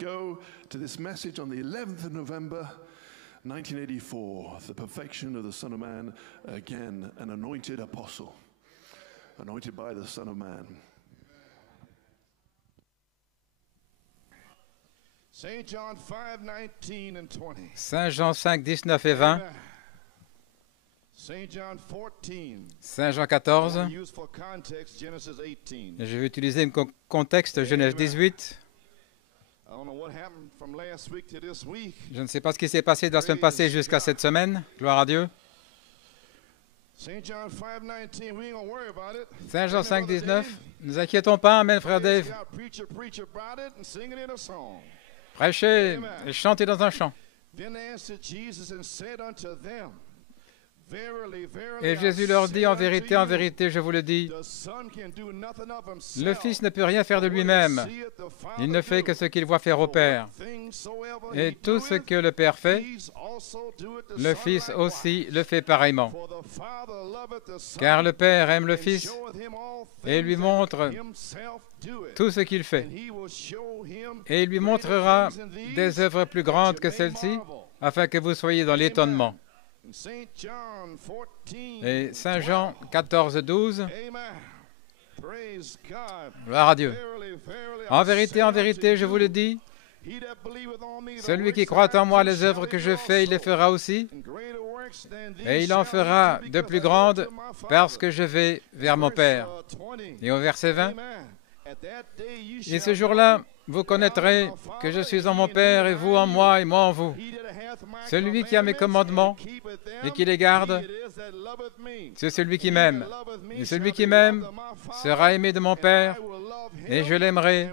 go to this message on the 11th of November, 1984, the perfection of the Son of Man, again, an anointed apostle, anointed by the Son of Man. Saint John 5:19 and 20. Saint Jean 5, 19 et 20. Saint John 14. Saint Jean 14. Used for context, Genesis 18. Je vais utiliser un contexte Genèse 18. I don't know what happened from last week to this week. Je ne sais pas ce qui s'est passé de la semaine passée jusqu'à cette semaine. Gloire à Dieu. Saint John 5:19, we ain't gonna worry about it. Saint Jean 5, 19. Ne nous inquiétons pas, amen, frère Dave. Preach about it and sing it in a song. Prêchez et chantez dans un chant. Then answered Jesus and said unto them, Verily, verily, Et Jésus leur dit, en vérité, je vous le dis, the Son can do nothing of himself. le Fils ne peut rien faire de lui-même. Il ne fait que ce qu'il voit faire au Père. Et tout ce que le Père fait, le Fils aussi le fait pareillement. Car le Père aime le Fils et lui montre tout ce qu'il fait. Et il lui montrera des œuvres plus grandes que celles-ci, afin que vous soyez dans l'étonnement. Et Saint Jean 14, 12. Gloire à Dieu. En vérité, je vous le dis, celui qui croit en moi, les œuvres que je fais, il les fera aussi, et il en fera de plus grandes, parce que je vais vers mon Père. Et au verset 20, et ce jour-là, vous connaîtrez que je suis en mon Père, et vous en moi, et moi en vous. Celui qui a mes commandements et qui les garde, c'est celui qui m'aime. Et celui qui m'aime sera aimé de mon Père, et je l'aimerai,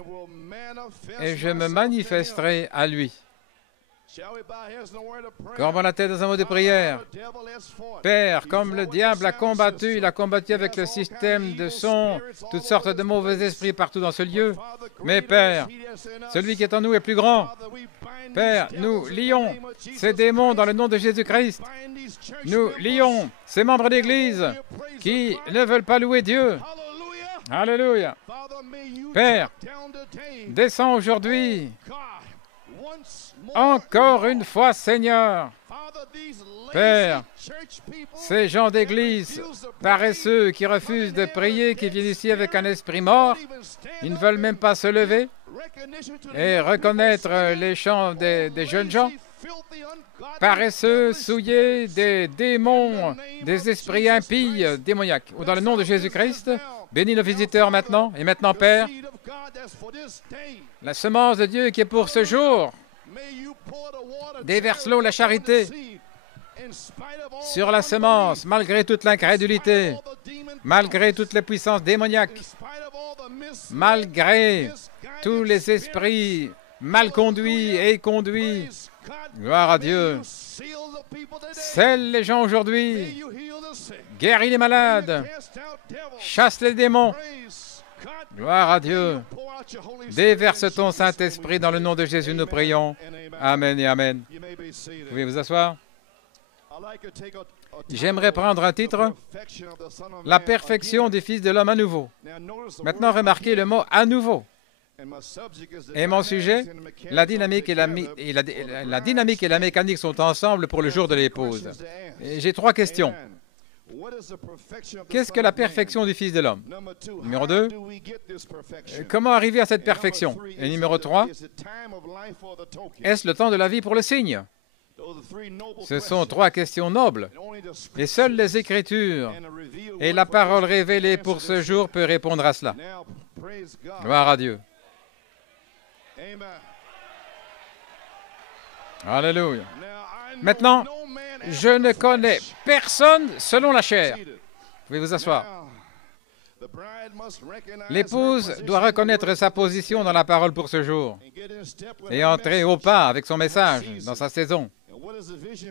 et je me manifesterai à lui. Courbons la tête dans un mot de prière. Père, comme le diable a combattu, il a combattu avec le système de son, toutes sortes de mauvais esprits partout dans ce lieu. Mais Père, celui qui est en nous est plus grand. Père, nous lions ces démons dans le nom de Jésus-Christ. Nous lions ces membres d'Église qui ne veulent pas louer Dieu. Alléluia. Père, descends aujourd'hui. Encore une fois, Seigneur. Père, ces gens d'église paresseux qui refusent de prier, qui viennent ici avec un esprit mort, ils ne veulent même pas se lever et reconnaître les chants des jeunes gens, paresseux, souillés, des démons, des esprits impies, démoniaques. Ou dans le nom de Jésus-Christ, bénis nos visiteurs maintenant, et maintenant, Père, la semence de Dieu qui est pour ce jour, déverse l'eau, la charité, sur la semence, malgré toute l'incrédulité, malgré toutes les puissances démoniaques, malgré tous les esprits mal conduits et conduits. Gloire à Dieu. Scelle les gens aujourd'hui, guéris les malades, chasse les démons. Gloire à Dieu. Déverse ton Saint-Esprit dans le nom de Jésus, nous prions. Amen et Amen. Vous pouvez vous asseoir. J'aimerais prendre un titre, La perfection du Fils de l'homme à nouveau. Maintenant, remarquez le mot « à nouveau ». Et mon sujet, la dynamique et la mécanique sont ensemble pour le jour de l'épouse. J'ai trois questions. Qu'est-ce que la perfection du Fils de l'homme? Numéro 2, comment arriver à cette perfection? Et numéro 3, est-ce le temps de la vie pour le signe? Ce sont trois questions nobles, et seules les Écritures et la parole révélée pour ce jour peut répondre à cela. Gloire à Dieu. Alléluia. Maintenant, je ne connais personne selon la chair. Vous pouvez vous asseoir. L'épouse doit reconnaître sa position dans la parole pour ce jour et entrer au pas avec son message dans sa saison.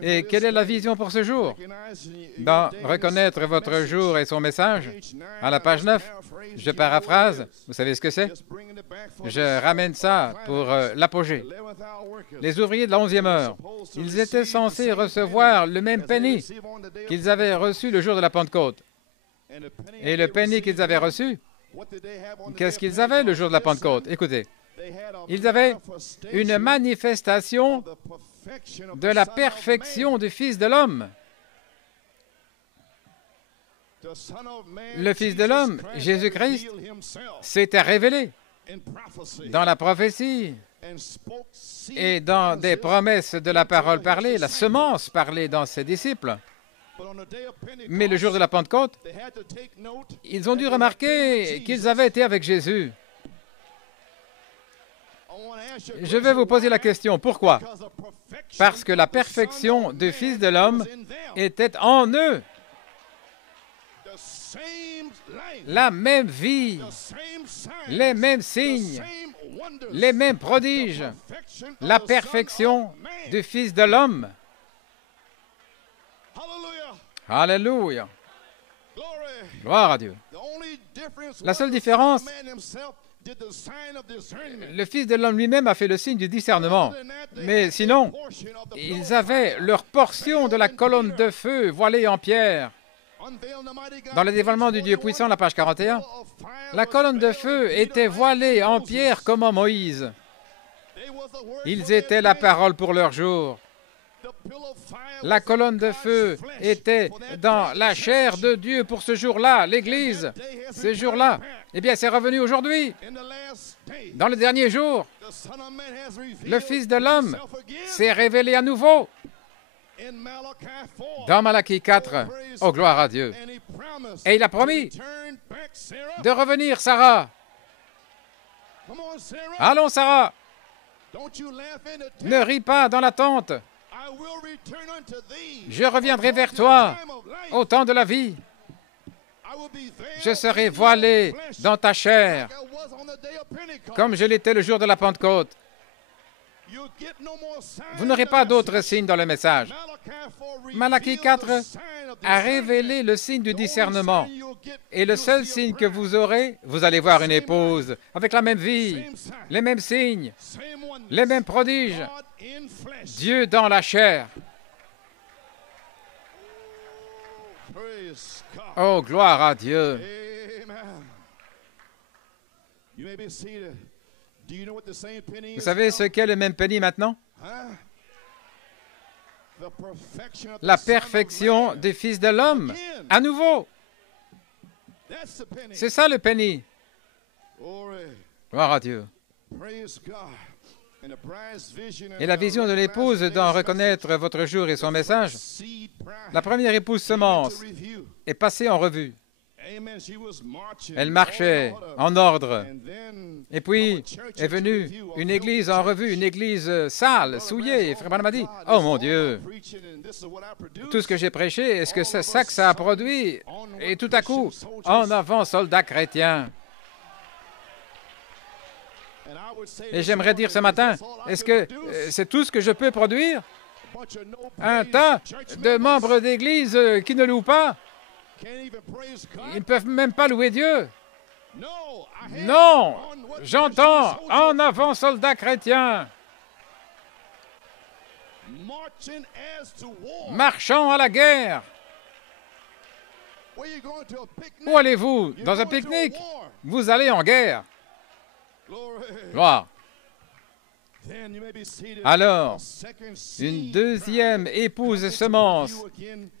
Et quelle est la vision pour ce jour? Dans Reconnaître votre jour et son message, à la page 9, je paraphrase, vous savez ce que c'est? Je ramène ça pour l'apogée. Les ouvriers de la 11e heure, ils étaient censés recevoir le même penny qu'ils avaient reçu le jour de la Pentecôte. Et le penny qu'ils avaient reçu, qu'est-ce qu'ils avaient le jour de la Pentecôte? Écoutez, Ils avaient une manifestation de la perfection du Fils de l'homme. Le Fils de l'homme, Jésus-Christ, s'était révélé dans la prophétie et dans des promesses de la parole parlée, la semence parlée dans ses disciples. Mais le jour de la Pentecôte, ils ont dû remarquer qu'ils avaient été avec Jésus. Je vais vous poser la question, pourquoi? Parce que la perfection du Fils de l'homme était en eux. La même vie, les mêmes signes, les mêmes prodiges, la perfection du Fils de l'homme. Alléluia. Gloire à Dieu. La seule différence, le Fils de l'homme lui-même a fait le signe du discernement. Mais sinon, ils avaient leur portion de la colonne de feu voilée en pierre. Dans le dévoilement du Dieu puissant, la page 41, la colonne de feu était voilée en pierre comme en Moïse. Ils étaient la parole pour leur jour. La colonne de feu était dans la chair de Dieu pour ce jour-là, l'Église. Ce jour-là, eh bien, c'est revenu aujourd'hui. Dans le dernier jour, le Fils de l'homme s'est révélé à nouveau. Dans Malachie 4, oh gloire à Dieu. Et il a promis de revenir, Sarah. Allons, Sarah. Ne ris pas dans la tente. Je reviendrai vers toi au temps de la vie. Je serai voilé dans ta chair, comme je l'étais le jour de la Pentecôte. Vous n'aurez pas d'autres signes dans le message. Malachie 4 a révélé le signe du discernement. Et le seul signe que vous aurez, vous allez voir une épouse avec la même vie, les mêmes signes, les mêmes prodiges. Dieu dans la chair. Oh, gloire à Dieu. Vous savez ce qu'est le même penny maintenant? La perfection du Fils de l'homme, à nouveau. C'est ça le penny. Gloire à Dieu. Et la vision de l'épouse d'en reconnaître votre jour et son message, la première épouse semence est passée en revue. Elle marchait en ordre. Et puis est venue une église en revue, une église sale, souillée. Et Frère Branham a dit, « Oh mon Dieu, tout ce que j'ai prêché, est-ce que c'est ça que ça a produit? » Et tout à coup, en avant, soldats chrétiens. Et j'aimerais dire ce matin, est-ce que c'est tout ce que je peux produire? Un tas de membres d'église qui ne louent pas? Ils ne peuvent même pas louer Dieu. Non, j'entends en avant, soldats chrétiens, marchant à la guerre. Où allez-vous? Dans un pique-nique? Vous allez en guerre. Gloire. Alors, une deuxième épouse semence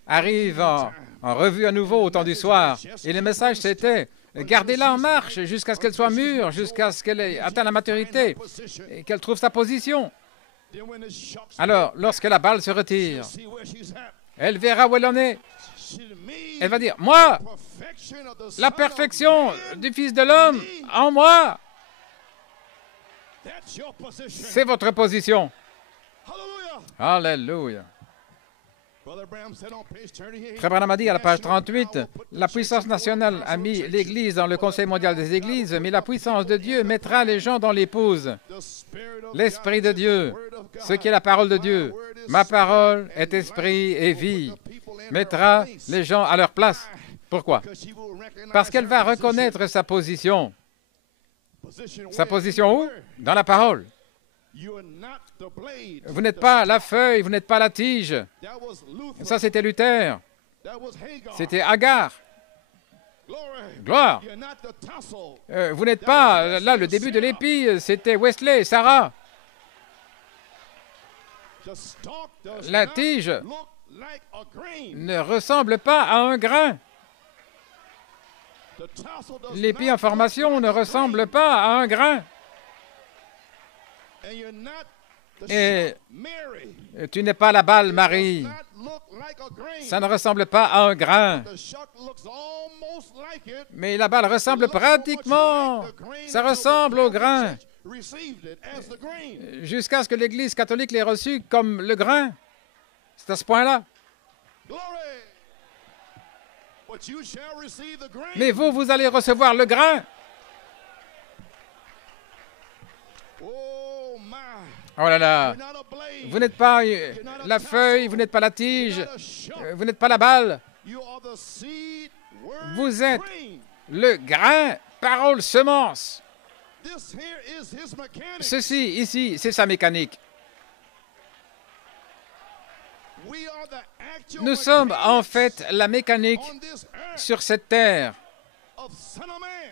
arrive en revue à nouveau au temps du soir. Et le message, c'était, gardez-la en marche jusqu'à ce qu'elle soit mûre, jusqu'à ce qu'elle ait atteint la maturité et qu'elle trouve sa position. Alors, lorsque la balle se retire, elle verra où elle en est. Elle va dire, moi, la perfection du Fils de l'homme en moi. C'est votre position. Alléluia. Frère Branham a dit à la page 38, la puissance nationale a mis l'Église dans le Conseil mondial des Églises, mais la puissance de Dieu mettra les gens dans l'épouse. L'Esprit de Dieu, ce qui est la parole de Dieu. Ma parole est esprit et vie. Mettra les gens à leur place. Pourquoi? Parce qu'elle va reconnaître sa position. Sa position où? Dans la parole. Vous n'êtes pas la feuille, vous n'êtes pas la tige. Ça, c'était Luther. C'était Agar. Gloire. Vous n'êtes pas là, le début de l'épi, c'était Wesley, Sarah. La tige ne ressemble pas à un grain. L'épi en formation ne ressemble pas à un grain. Et tu n'es pas la balle, Marie. Ça ne ressemble pas à un grain. Mais la balle ressemble pratiquement. Ça ressemble au grain. Jusqu'à ce que l'Église catholique l'ait reçu comme le grain. C'est à ce point-là. Mais vous, vous allez recevoir le grain. Oh là là, vous n'êtes pas la feuille, vous n'êtes pas la tige, vous n'êtes pas la balle. Vous êtes le grain, parole, semence. Ceci, ici, c'est sa mécanique. Nous sommes en fait la mécanique sur cette terre,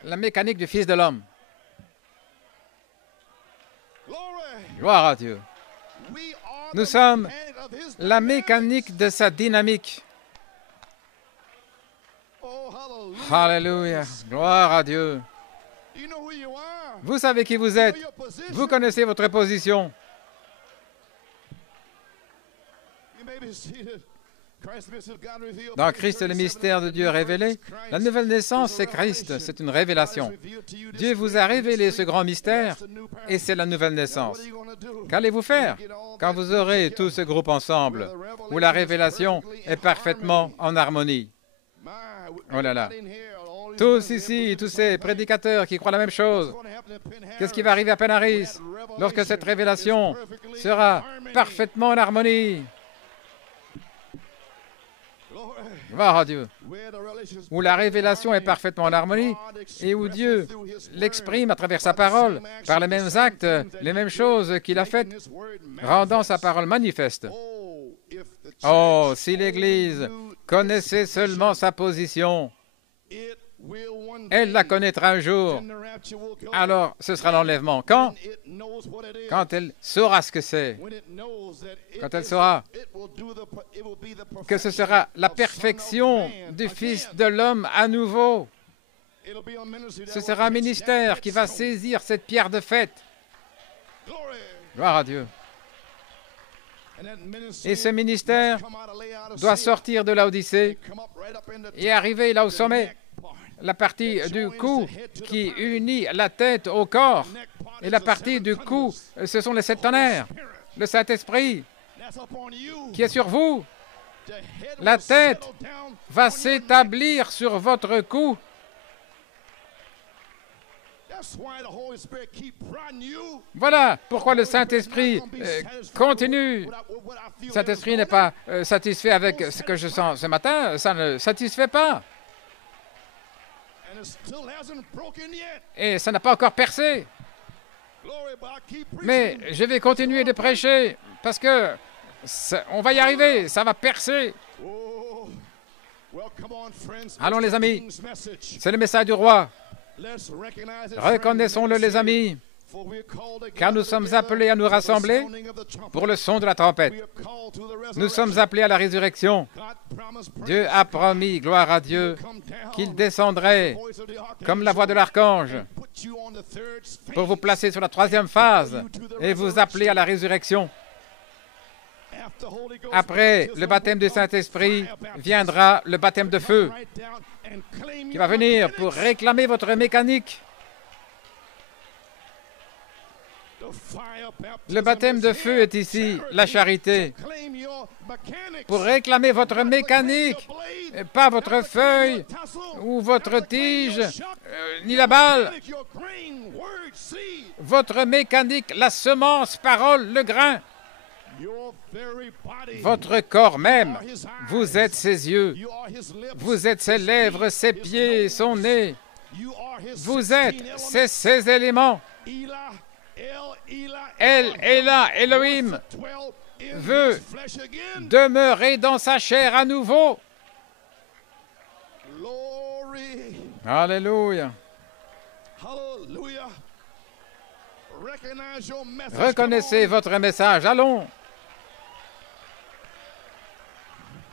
la mécanique du Fils de l'homme. Gloire à Dieu. Nous sommes la mécanique de sa dynamique. Alléluia. Gloire à Dieu. Vous savez qui vous êtes. Vous connaissez votre position. Dans Christ, le mystère de Dieu révélé, la nouvelle naissance, c'est Christ, c'est une révélation. Dieu vous a révélé ce grand mystère et c'est la nouvelle naissance. Qu'allez-vous faire quand vous aurez tout ce groupe ensemble, où la révélation est parfaitement en harmonie? Oh là là. Tous ici, tous ces prédicateurs qui croient la même chose, qu'est-ce qui va arriver à Penaris lorsque cette révélation sera parfaitement en harmonie? Gloire à Dieu. Où la révélation est parfaitement en harmonie et où Dieu l'exprime à travers sa parole, par les mêmes actes, les mêmes choses qu'il a faites, rendant sa parole manifeste. Oh, si l'Église connaissait seulement sa position, elle la connaîtra un jour. Alors, ce sera l'enlèvement. Quand? Quand elle saura ce que c'est. Quand elle saura que ce sera la perfection du Fils de l'homme à nouveau. Ce sera un ministère qui va saisir cette pierre de fête. Gloire à Dieu. Et ce ministère doit sortir de l'Odyssée et arriver là au sommet. La partie du cou qui unit la tête au corps. Et la partie du cou, ce sont les 7 tonnerres. Le Saint-Esprit qui est sur vous. La tête va s'établir sur votre cou. Voilà pourquoi le Saint-Esprit continue. Le Saint-Esprit n'est pas satisfait avec ce que je sens ce matin. Ça ne satisfait pas. Et ça n'a pas encore percé. Mais je vais continuer de prêcher parce que on va y arriver, ça va percer. Allons les amis, c'est le message du roi. Reconnaissons-le les amis, car nous sommes appelés à nous rassembler pour le son de la trompette. Nous sommes appelés à la résurrection. Dieu a promis, gloire à Dieu, qu'il descendrait comme la voix de l'archange pour vous placer sur la 3e phase et vous appeler à la résurrection. Après le baptême du Saint-Esprit viendra le baptême de feu qui va venir pour réclamer votre mécanique. Le baptême de feu est ici, la charité, pour réclamer votre mécanique, pas votre feuille ou votre tige, ni la balle. Votre mécanique, la semence, parole, le grain. Votre corps même, vous êtes ses yeux, vous êtes ses lèvres, ses pieds, son nez. Vous êtes ces éléments. El, Elah, Elohim veut demeurer dans sa chair à nouveau. Alléluia. Hallelujah. Recognize your message. Reconnaissez votre message. Allons.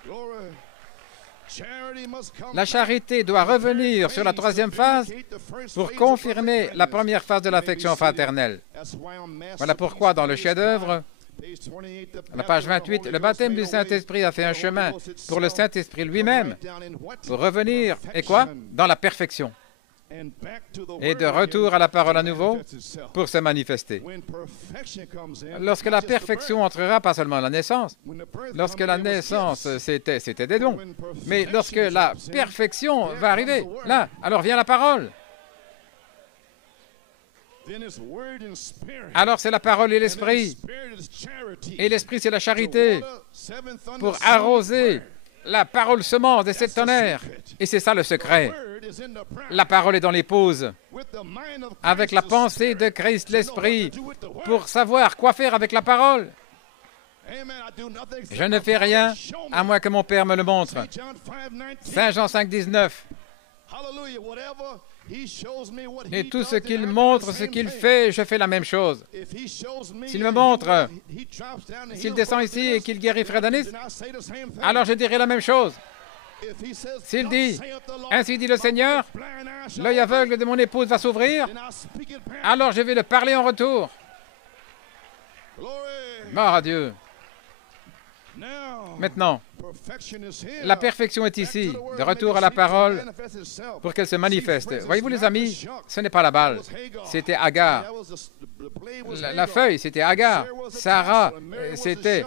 Glory. Charity must come La charité doit revenir sur la troisième phase pour confirmer la première phase de l'affection fraternelle. Voilà pourquoi dans le chef-d'œuvre, à la page 28, le baptême du Saint-Esprit a fait un chemin pour le Saint-Esprit lui-même pour revenir, et quoi? Dans la perfection. Et de retour à la parole à nouveau pour se manifester. Lorsque la perfection entrera, pas seulement la naissance, lorsque la naissance, c'était des dons, mais lorsque la perfection va arriver, là, alors vient la parole. Alors c'est la parole et l'esprit. Et l'esprit, c'est la charité pour arroser la parole semence des 7 tonnerres. Et c'est ça le secret. La parole est dans les pauses, avec la pensée de Christ, l'Esprit, pour savoir quoi faire avec la parole. Je ne fais rien à moins que mon Père me le montre. Saint Jean 5, 19. Et tout ce qu'il montre, ce qu'il fait, je fais la même chose. S'il me montre, s'il descend ici et qu'il guérit Fred Anis, alors je dirai la même chose. S'il dit, ainsi dit le Seigneur, l'œil aveugle de mon épouse va s'ouvrir, alors je vais le parler en retour. Gloire à Dieu. Maintenant, la perfection est ici, de retour à la parole pour qu'elle se manifeste. Voyez-vous les amis, ce n'est pas la balle, c'était Agar. La feuille, c'était Agar. Sarah, c'était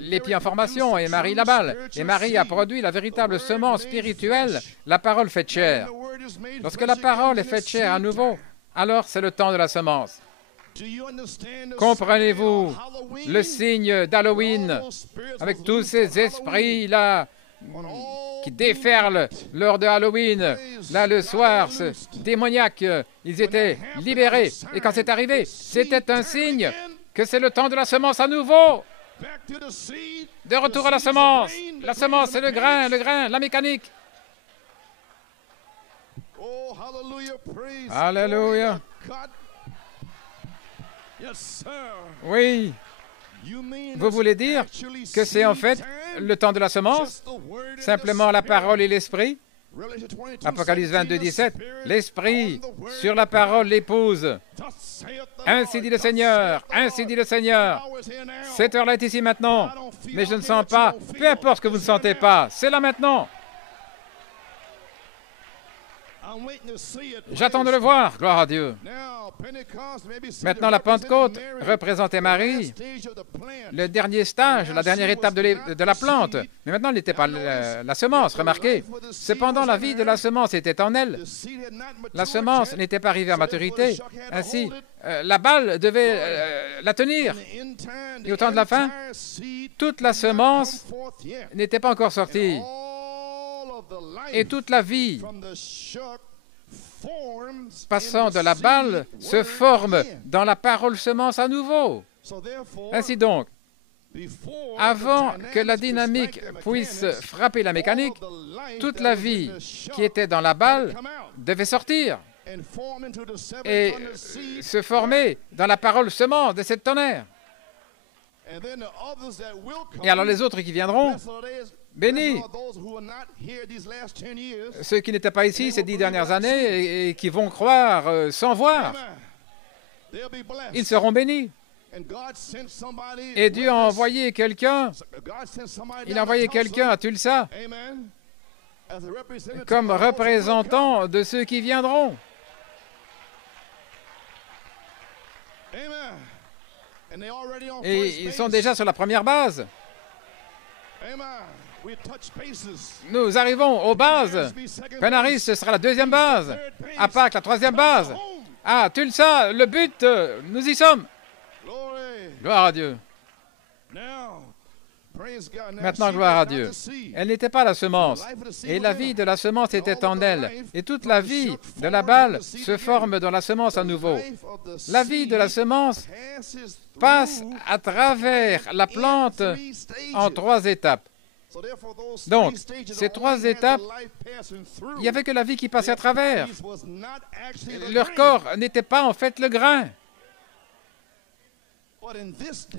l'épi en formation et Marie la balle. Et Marie a produit la véritable semence spirituelle, la parole faite chair. Lorsque la parole est faite chair à nouveau, alors c'est le temps de la semence. Comprenez-vous le signe d'Halloween avec tous ces esprits-là qui déferlent lors de Halloween? Là, le soir, ce démoniaque, ils étaient libérés. Et quand c'est arrivé, c'était un signe que c'est le temps de la semence à nouveau. De retour à la semence. La semence, c'est le grain, la mécanique. Alléluia. Oui. Vous voulez dire que c'est en fait le temps de la semence? Simplement la parole et l'esprit? Apocalypse 22, 17. L'esprit sur la parole l'épouse. Ainsi dit le Seigneur, ainsi dit le Seigneur. Cette heure-là est ici maintenant, mais je ne sens pas. Peu importe ce que vous ne sentez pas, c'est là maintenant. J'attends de le voir, gloire à Dieu. Maintenant, la Pentecôte représentait Marie, le dernier stage, la dernière étape de la plante. Mais maintenant, elle n'était pas la semence, remarquez. Cependant, la vie de la semence était en elle. La semence n'était pas arrivée à maturité. Ainsi, la balle devait la tenir. Et au temps de la fin, toute la semence n'était pas encore sortie. Et toute la vie passant de la balle se forme dans la parole semence à nouveau. Ainsi donc, avant que la dynamique puisse frapper la mécanique, toute la vie qui était dans la balle devait sortir et se former dans la parole semence de cette tonnerre. Et alors les autres qui viendront, bénis, ceux qui n'étaient pas ici ces 10 dernières années et qui vont croire sans voir, ils seront bénis. Et Dieu a envoyé quelqu'un, il a envoyé quelqu'un à Tulsa comme représentant de ceux qui viendront. Et ils sont déjà sur la première base. Nous arrivons aux bases. Penaris, ce sera la deuxième base. À Pâques, la troisième base. Ah, Tulsa, le but, nous y sommes. Gloire à Dieu. Maintenant, gloire à Dieu. Elle n'était pas la semence, et la vie de la semence était en elle. Et toute la vie de la balle se forme dans la semence à nouveau. La vie de la semence passe à travers la plante en 3 étapes. Donc, ces trois étapes, il n'y avait que la vie qui passait à travers. Leur corps n'était pas en fait le grain.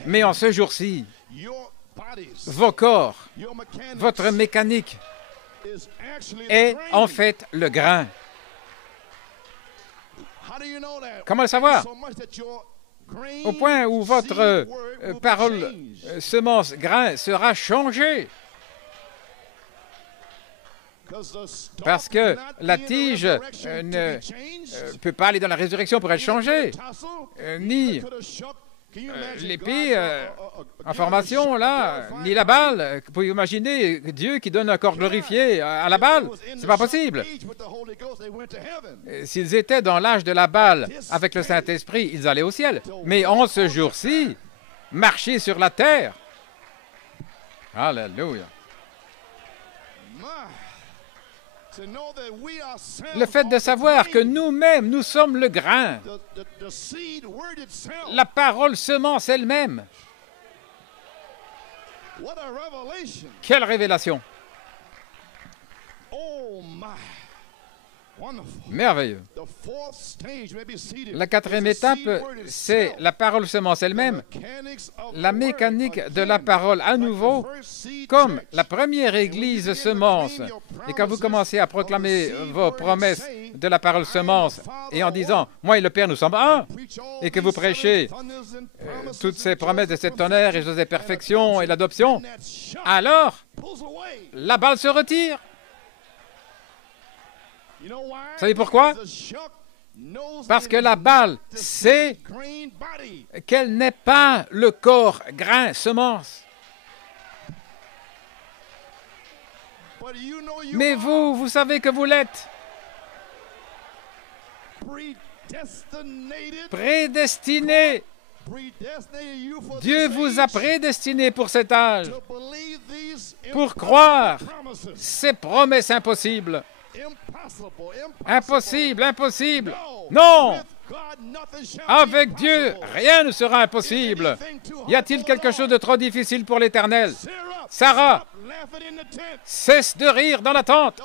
Mais en ce jour-ci, vos corps, votre mécanique est en fait le grain. Comment le savoir? Au point où votre parole, semence, grain sera changée. Parce que la tige ne peut pas aller dans la résurrection pour être changée, ni l'épée en formation, là, ni la balle. Vous pouvez imaginer Dieu qui donne un corps glorifié à la balle. C'est pas possible. S'ils étaient dans l'âge de la balle avec le Saint-Esprit, ils allaient au ciel. Mais en ce jour-ci, marcher sur la terre. Alléluia. Le fait de savoir que nous-mêmes, nous sommes le grain, la parole semence elle-même. Quelle révélation! Merveilleux. La quatrième étape, c'est la parole semence elle-même, la mécanique de la parole à nouveau, comme la première église semence. Et quand vous commencez à proclamer vos promesses de la parole semence, et en disant, moi et le Père, nous sommes un, et que vous prêchez toutes ces promesses de cette tonnerre et de perfection et l'adoption, alors la balle se retire. Vous savez pourquoi? Parce que la balle sait qu'elle n'est pas le corps grain semence. Mais vous savez que vous l'êtes. Prédestiné. Dieu vous a prédestiné pour cet âge, pour croire ces promesses impossibles. Impossible, impossible. Non! Avec Dieu, rien ne sera impossible. Y a-t-il quelque chose de trop difficile pour l'Éternel? Sarah, cesse de rire dans la tente.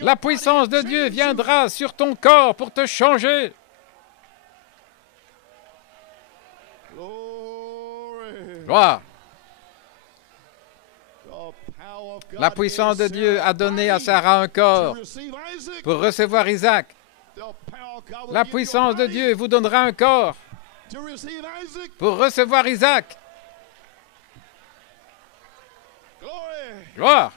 La puissance de Dieu viendra sur ton corps pour te changer. Gloire. La puissance de Dieu a donné à Sarah un corps pour recevoir Isaac. La puissance de Dieu vous donnera un corps pour recevoir Isaac. Gloire.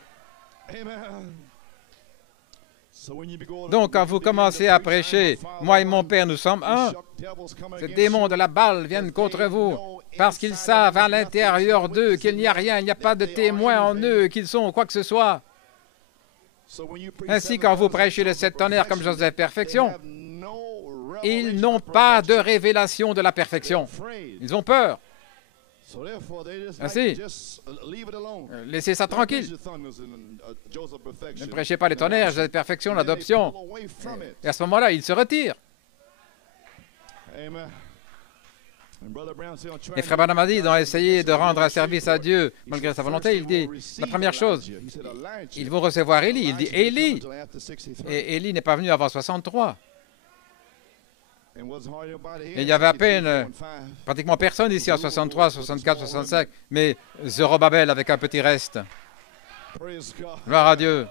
Donc, quand vous commencez à prêcher, moi et mon Père, nous sommes un, ces démons de la balle viennent contre vous parce qu'ils savent à l'intérieur d'eux qu'il n'y a rien, il n'y a pas de témoin en eux, qu'ils sont quoi que ce soit. Ainsi, quand vous prêchez le sept tonnerres comme Joseph perfection, ils n'ont pas de révélation de la perfection. Ils ont peur. Ainsi, laissez ça tranquille. Ne prêchez pas les tonnerres, Joseph perfection, l'adoption. Et à ce moment-là, ils se retirent. Et Frère Branham a dit, dans essayer de rendre un service à Dieu malgré sa volonté, il dit, la première chose, ils vont recevoir Élie. Il dit, Élie. Et Élie n'est pas venu avant 63. Et il y avait à peine, pratiquement personne ici en 63, 64, 65, mais Zorobabel avec un petit reste. Gloire à Dieu.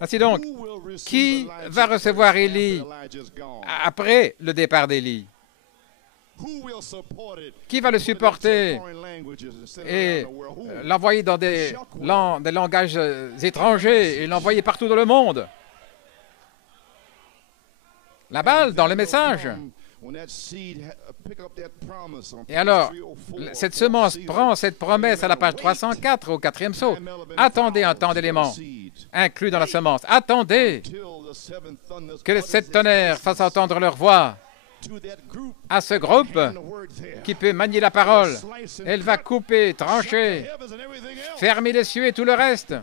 Ainsi donc, qui va recevoir Élie après le départ d'Élie? Qui va le supporter et l'envoyer dans des langages étrangers et l'envoyer partout dans le monde? La balle dans le message. Et alors, cette semence prend cette promesse à la page 304 au 4e saut. Attendez un temps d'éléments inclus dans la semence. Attendez que les sept tonnerres fassent entendre leur voix à ce groupe qui peut manier la parole. Elle va couper, trancher, fermer les cieux et tout le reste.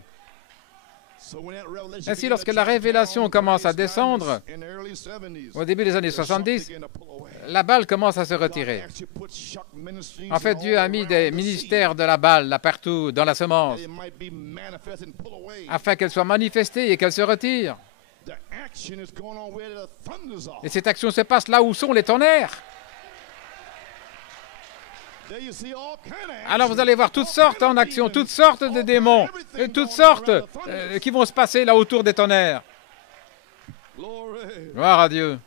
Ainsi, lorsque la révélation commence à descendre, au début des années 70, la balle commence à se retirer. En fait, Dieu a mis des ministères de la balle là partout dans la semence, afin qu'elle soit manifestée et qu'elle se retire. Et cette action se passe là où sont les tonnerres. Alors vous allez voir toutes sortes en action, toutes sortes de démons, et toutes sortes qui vont se passer là autour des tonnerres. Gloire à Dieu.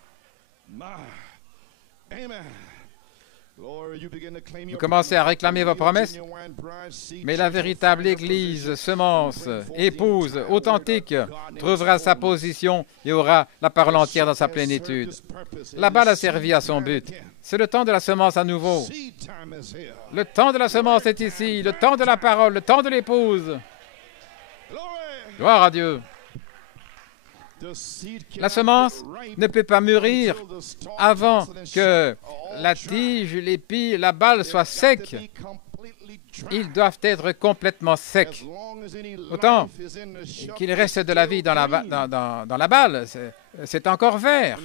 Vous commencez à réclamer vos promesses, mais la véritable Église, semence, épouse, authentique, trouvera sa position et aura la parole entière dans sa plénitude. La balle a servi à son but. C'est le temps de la semence à nouveau. Le temps de la semence est ici, le temps de la parole, le temps de l'épouse. Gloire à Dieu. La semence ne peut pas mûrir avant que la tige, l'épi, la balle soient secs. Ils doivent être complètement secs. Autant qu'il reste de la vie dans la balle, c'est encore vert.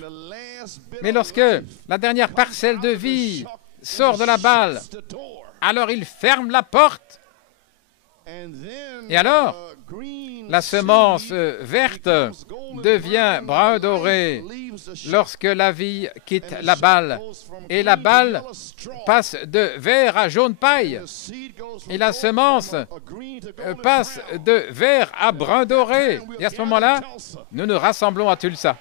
Mais lorsque la dernière parcelle de vie sort de la balle, alors il ferme la porte. Et alors, la semence verte devient brun doré lorsque la vie quitte la balle. Et la balle passe de vert à jaune paille. Et la semence passe de vert à brun doré. Et à ce moment-là, nous nous rassemblons à Tulsa.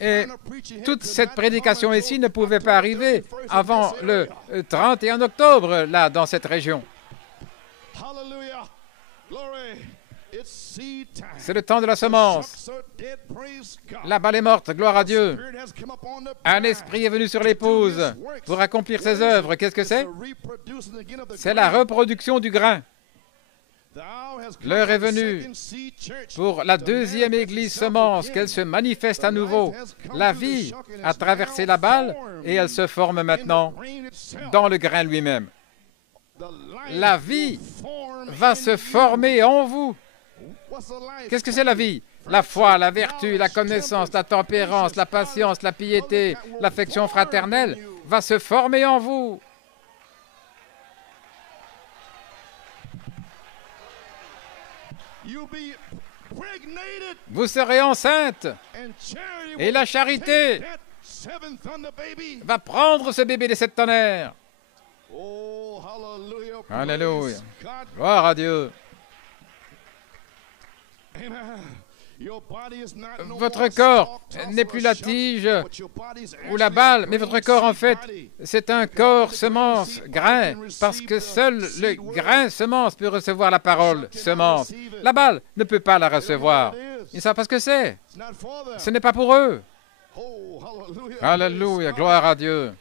Et toute cette prédication ici ne pouvait pas arriver avant le 31 octobre, là, dans cette région. C'est le temps de la semence. La balle est morte, gloire à Dieu. Un esprit est venu sur l'épouse pour accomplir ses œuvres. Qu'est-ce que c'est? C'est la reproduction du grain. L'heure est venue pour la deuxième église semence, qu'elle se manifeste à nouveau. La vie a traversé la balle et elle se forme maintenant dans le grain lui-même. La vie va se former en vous. Qu'est-ce que c'est la vie? La foi, la vertu, la connaissance, la tempérance, la patience, la piété, l'affection fraternelle va se former en vous. Vous serez enceinte et la charité va prendre ce bébé des 7 tonnerres. Alléluia. Gloire à Dieu. Votre corps n'est plus la tige ou la balle, mais votre corps, en fait, c'est un corps semence, grain, parce que seul le grain semence peut recevoir la parole semence. La balle ne peut pas la recevoir. Ils ne savent pas ce que c'est. Ce n'est pas pour eux. Alléluia, gloire à Dieu.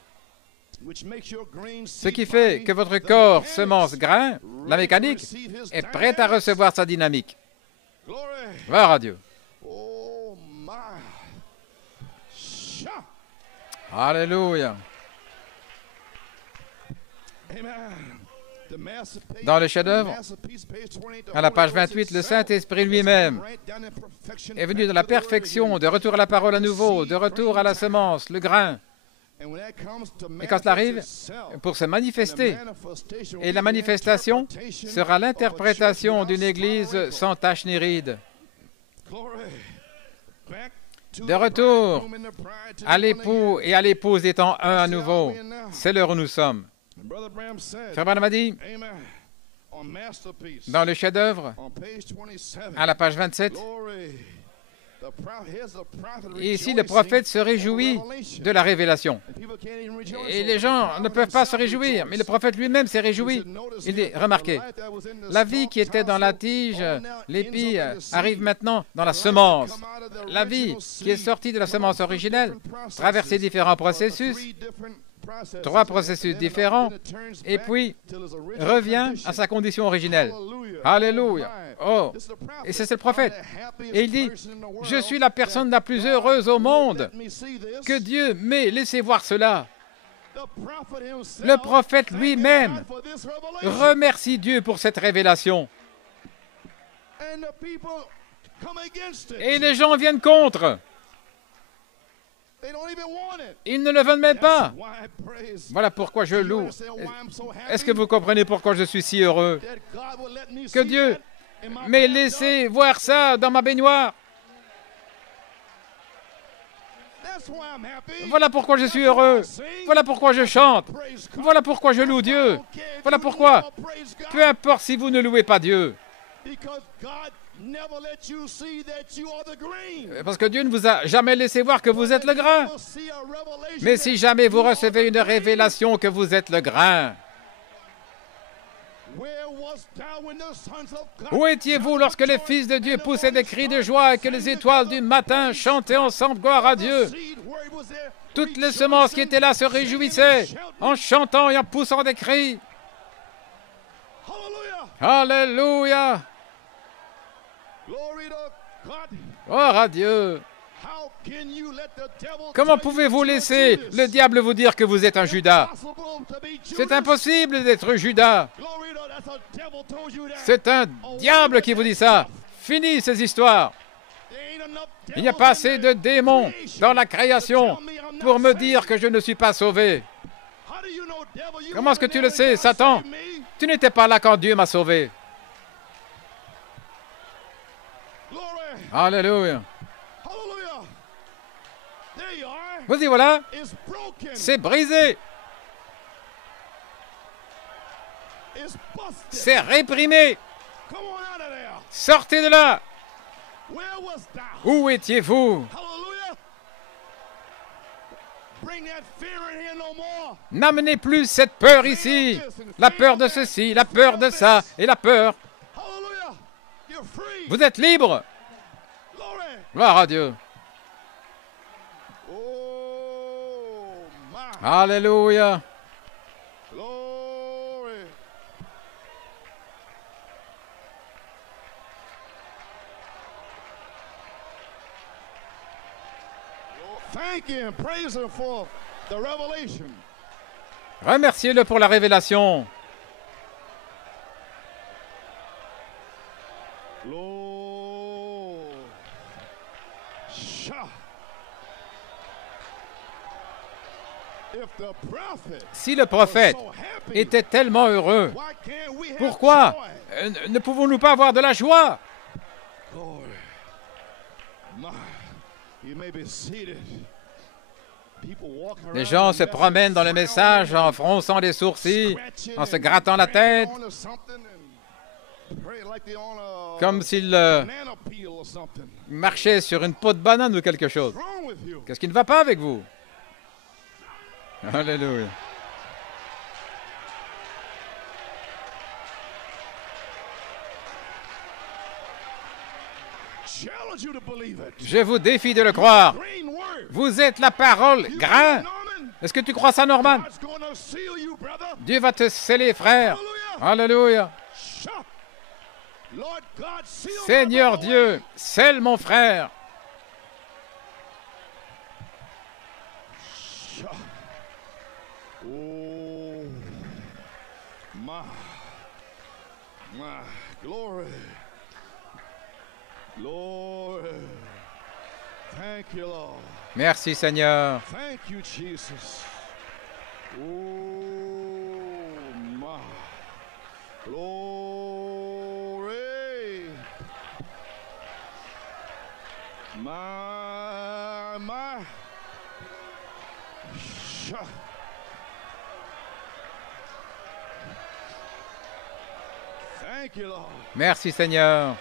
Ce qui fait que votre corps semence, grain, la mécanique, est prête à recevoir sa dynamique. Gloire à Dieu. Alléluia. Dans le chef-d'œuvre, à la page 28, le Saint-Esprit lui-même est venu de la perfection, de retour à la parole à nouveau, de retour à la semence, le grain. Et quand cela arrive, pour se manifester, et la manifestation sera l'interprétation d'une Église sans tache ni ride. De retour à l'époux et à l'épouse étant un à nouveau. C'est l'heure où nous sommes. Frère Branham a dit, dans le chef-d'œuvre, à la page 27, et ici, le prophète se réjouit de la révélation. Et les gens ne peuvent pas se réjouir, mais le prophète lui-même s'est réjoui. Il dit, remarquez, la vie qui était dans la tige, l'épi, arrive maintenant dans la semence. La vie qui est sortie de la semence originelle traverse différents processus, 3 processus différents, et puis revient à sa condition originelle. Alléluia. Oh, et c'est le prophète. Et il dit, je suis la personne la plus heureuse au monde. Que Dieu m'ait laissé voir cela. Le prophète lui-même remercie Dieu pour cette révélation. Et les gens viennent contre. Ils ne le veulent même pas. Voilà pourquoi je loue. Est-ce que vous comprenez pourquoi je suis si heureux? Que Dieu m'ait laissé voir ça dans ma baignoire. Voilà pourquoi je suis heureux. Voilà pourquoi je chante. Voilà pourquoi je loue Dieu. Voilà pourquoi, peu importe si vous ne louez pas Dieu, parce que Dieu ne vous a jamais laissé voir que vous êtes le grain. Mais si jamais vous recevez une révélation que vous êtes le grain, où étiez-vous lorsque les fils de Dieu poussaient des cris de joie et que les étoiles du matin chantaient ensemble gloire à Dieu? Toutes les semences qui étaient là se réjouissaient en chantant et en poussant des cris. Alléluia! Gloire à Dieu! Comment pouvez-vous laisser le diable vous dire que vous êtes un Judas? C'est impossible d'être Judas. C'est un diable qui vous dit ça. Fini ces histoires. Il n'y a pas assez de démons dans la création pour me dire que je ne suis pas sauvé. Comment est-ce que tu le sais, Satan? Tu n'étais pas là quand Dieu m'a sauvé. Alléluia. Vous y voilà. C'est brisé. C'est réprimé. Sortez de là. Où étiez-vous? N'amenez plus cette peur ici. La peur de ceci, la peur de ça et la peur. Vous êtes libre. Gloire à Dieu. Alléluia. Remerciez-le pour la révélation. Si le prophète était tellement heureux, pourquoi ne pouvons-nous pas avoir de la joie? Les gens se promènent dans le message en fronçant les sourcils, en se grattant la tête, comme s'ils marchaient sur une peau de banane ou quelque chose. Qu'est-ce qui ne va pas avec vous? Alléluia. Je vous défie de le croire. Vous êtes la parole grain. Est-ce que tu crois ça, Norman? Dieu va te sceller, frère. Alléluia. Seigneur Dieu, scelle mon frère. Oh, my glory. Lord, thank you, Lord. Merci, Seigneur. Thank you, Jesus. Oh, my glory. My. Thank you, Lord. Merci, Seigneur.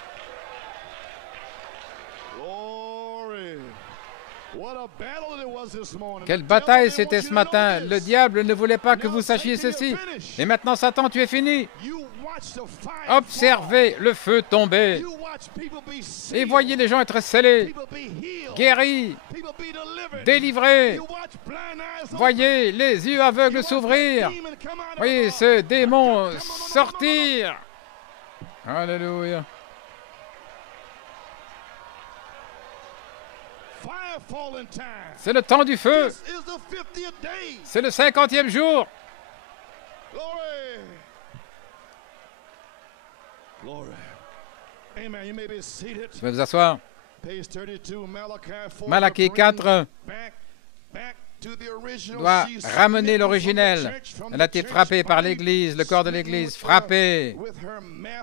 Quelle bataille c'était ce matin. Le diable ne voulait pas que vous sachiez ceci. Et maintenant, Satan, tu es fini. Observez le feu tomber. Et voyez les gens être scellés, guéris, délivrés. Voyez les yeux aveugles s'ouvrir. Voyez ce démon sortir. Alléluia. C'est le temps du feu. C'est le 50e jour. Vous pouvez vous asseoir. Malachie 4 doit ramener l'originel. Elle a été frappée par l'Église, le corps de l'Église, frappée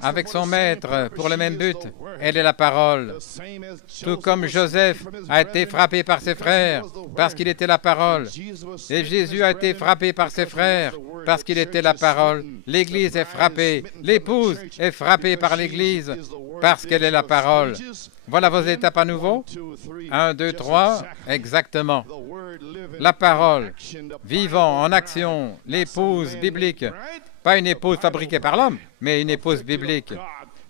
avec son maître pour le même but. Elle est la parole. Tout comme Joseph a été frappé par ses frères parce qu'il était la parole. Et Jésus a été frappé par ses frères parce qu'il était la parole. L'Église est frappée. L'épouse est frappée par l'Église parce qu'elle est la parole. Voilà vos étapes à nouveau. 1, 2, 3, exactement. La parole, vivant en action, l'épouse biblique. Pas une épouse fabriquée par l'homme, mais une épouse biblique.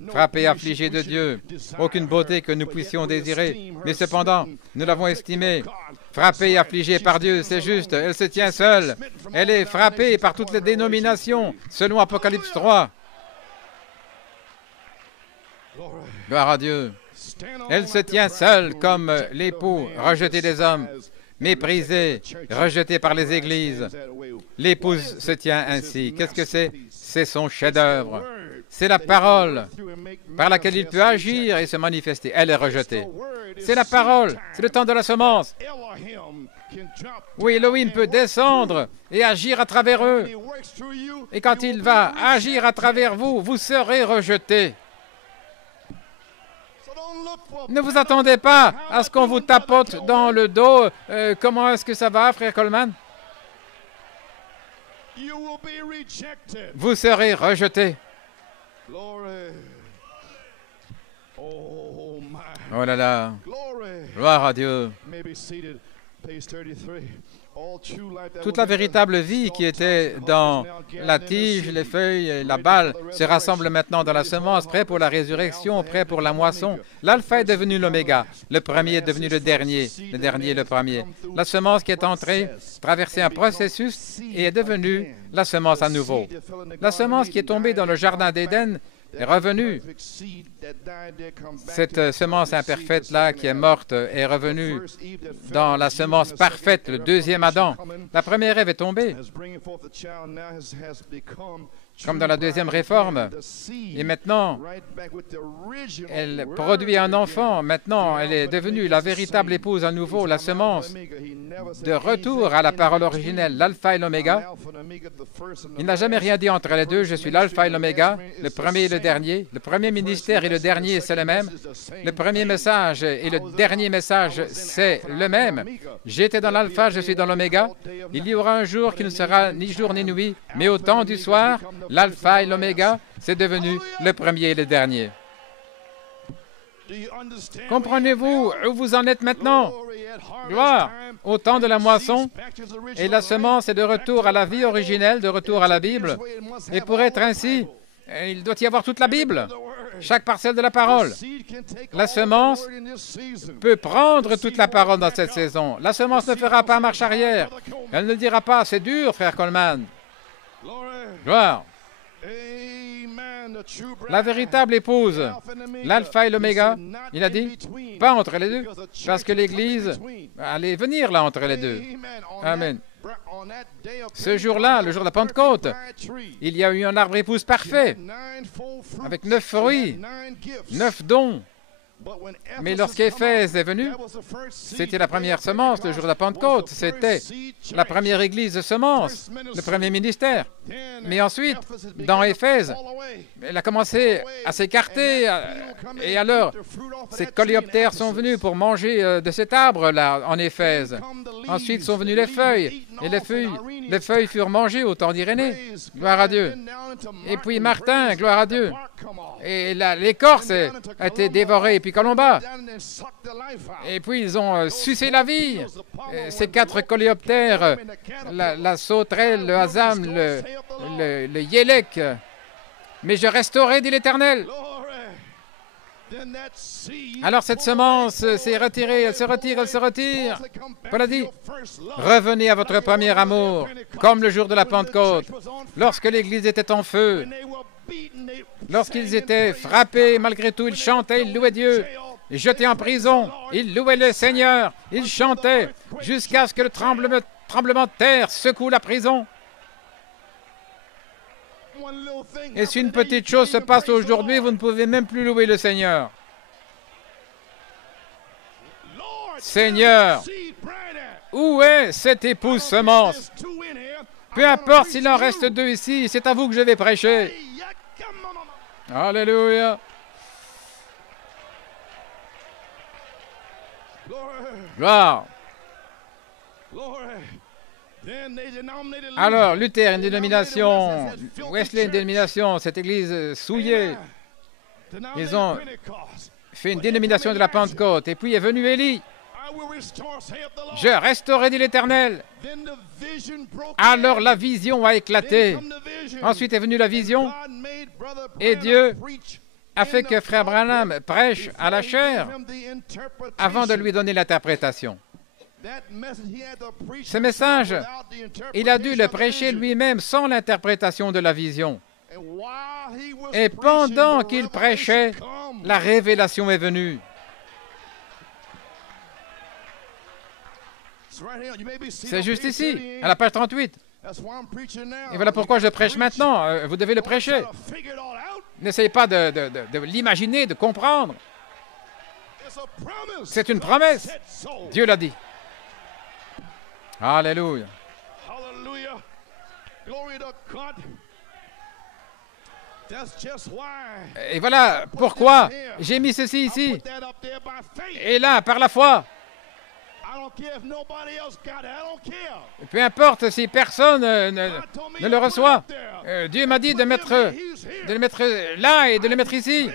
Frappée, affligée de Dieu. Aucune beauté que nous puissions désirer. Mais cependant, nous l'avons estimée. Frappée et affligée par Dieu, c'est juste. Elle se tient seule. Elle est frappée par toutes les dénominations, selon Apocalypse 3. Gloire à Dieu. Elle se tient seule comme l'époux rejeté des hommes, méprisé, rejeté par les églises. L'épouse se tient ainsi. Qu'est-ce que c'est? C'est son chef-d'œuvre. C'est la parole par laquelle il peut agir et se manifester. Elle est rejetée. C'est la parole. C'est le temps de la semence. Oui, Elohim peut descendre et agir à travers eux. Et quand il va agir à travers vous, vous serez rejetés. Ne vous attendez pas à ce qu'on vous tapote dans le dos. Comment est-ce que ça va, frère Coleman? Vous serez rejeté. Oh là là. Gloire à Dieu. Toute la véritable vie qui était dans la tige, les feuilles et la balle se rassemble maintenant dans la semence, prêt pour la résurrection, prêt pour la moisson. L'alpha est devenu l'oméga. Le premier est devenu le dernier le premier. La semence qui est entrée, traversé un processus et est devenue la semence à nouveau. La semence qui est tombée dans le jardin d'Éden est revenue. Cette semence imparfaite-là qui est morte est revenue dans la semence parfaite, le deuxième Adam. La première Ève est tombée, comme dans la deuxième réforme. Et maintenant, elle produit un enfant. Maintenant, elle est devenue la véritable épouse à nouveau, la semence de retour à la parole originelle, l'alpha et l'oméga. Il n'a jamais rien dit entre les deux. Je suis l'alpha et l'oméga, le premier et le dernier. Le premier ministère et le dernier, c'est le même. Le premier message et le dernier message, c'est le même. J'étais dans l'alpha, je suis dans l'oméga. Il y aura un jour qui ne sera ni jour ni nuit, mais au temps du soir, l'alpha et l'oméga, c'est devenu le premier et le dernier. Comprenez-vous où vous en êtes maintenant? Gloire au temps de la moisson, et la semence est de retour à la vie originelle, de retour à la Bible. Et pour être ainsi, il doit y avoir toute la Bible, chaque parcelle de la parole. La semence peut prendre toute la parole dans cette saison. La semence ne fera pas marche arrière. Elle ne dira pas, c'est dur, frère Coleman. Gloire. La véritable épouse, l'alpha et l'oméga, il a dit, pas entre les deux, parce que l'Église allait venir là entre les deux. Amen. Ce jour-là, le jour de la Pentecôte, il y a eu un arbre épouse parfait, avec 9 fruits, 9 dons. Mais lorsqu'Éphèse est venu, c'était la première semence, le jour de la Pentecôte, c'était la première église de semence, le premier ministère. Mais ensuite, dans Éphèse, elle a commencé à s'écarter, et alors, ces coléoptères sont venus pour manger de cet arbre-là en Éphèse. Ensuite sont venues les feuilles, et les feuilles furent mangées au temps d'Irénée. Gloire à Dieu. Et puis Martin, gloire à Dieu. Et l'écorce a été dévorée, et puis Colomba. Et puis ils ont sucé la vie. Ces 4 coléoptères, la sauterelle, le hasam, le yélek. Mais je resterai, dit l'Éternel. Alors cette semence s'est retirée, elle se retire. Paul a dit, revenez à votre premier amour, comme le jour de la Pentecôte, lorsque l'Église était en feu, lorsqu'ils étaient frappés, malgré tout, ils chantaient, ils louaient Dieu. jetés en prison. Ils louaient le Seigneur, ils chantaient jusqu'à ce que le tremblement de terre secoue la prison. Et si une petite chose se passe aujourd'hui, vous ne pouvez même plus louer le Seigneur. Seigneur, où est cette épouse semence? Peu importe s'il en reste 2 ici, c'est à vous que je vais prêcher. Alléluia. Gloire. Alors, Luther, une dénomination, Wesley, une dénomination, cette église souillée, ils ont fait une dénomination de la Pentecôte. Et puis est venu Élie. Je restaurerai, dit l'Éternel. Alors la vision a éclaté. Ensuite est venue la vision. Et Dieu a fait que Frère Branham prêche à la chair avant de lui donner l'interprétation. Ce message, il a dû le prêcher lui-même sans l'interprétation de la vision. Et pendant qu'il prêchait, la révélation est venue. C'est juste ici, à la page 38. Et voilà pourquoi je prêche maintenant. Vous devez le prêcher. N'essayez pas de l'imaginer, de comprendre. C'est une promesse. Dieu l'a dit. Alléluia. Et voilà pourquoi j'ai mis ceci ici. Et là, par la foi. Peu importe si personne ne le reçoit. Dieu m'a dit de le mettre là et de le mettre ici.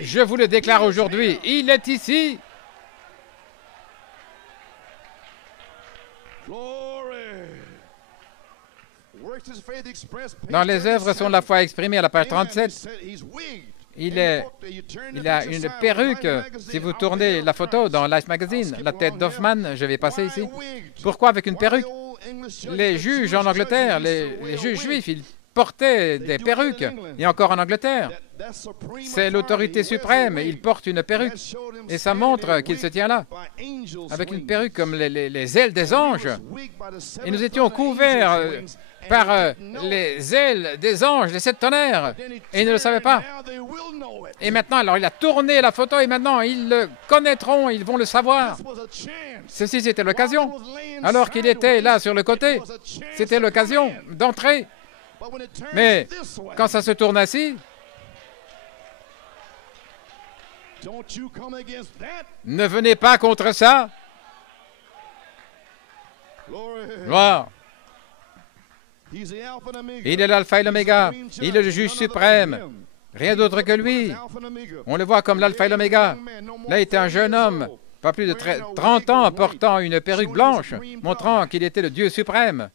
Je vous le déclare aujourd'hui. Il est ici. Dans les œuvres sont la foi exprimée à la page 37. Il a une perruque. Si vous tournez la photo dans Life Magazine, la tête d'Hoffman, je vais passer ici. Pourquoi avec une perruque? Les juges en Angleterre, les juges juifs, ils portaient des perruques. Et encore en Angleterre. C'est l'autorité suprême. Il porte une perruque. Et ça montre qu'il se tient là. Avec une perruque comme les ailes des anges. Et nous étions couverts par les ailes des anges, les 7 tonnerres. Et ils ne le savaient pas. Et maintenant, alors il a tourné la photo et maintenant ils le connaîtront, ils vont le savoir. Ceci, c'était l'occasion. Alors qu'il était là sur le côté, c'était l'occasion d'entrer. Mais quand ça se tourne ainsi, ne venez pas contre ça. Gloire. Il est l'alpha et l'oméga. Il est le juge suprême. Rien d'autre que lui. On le voit comme l'alpha et l'oméga. Là, il était un jeune homme, pas plus de 30 ans, portant une perruque blanche, montrant qu'il était le Dieu suprême.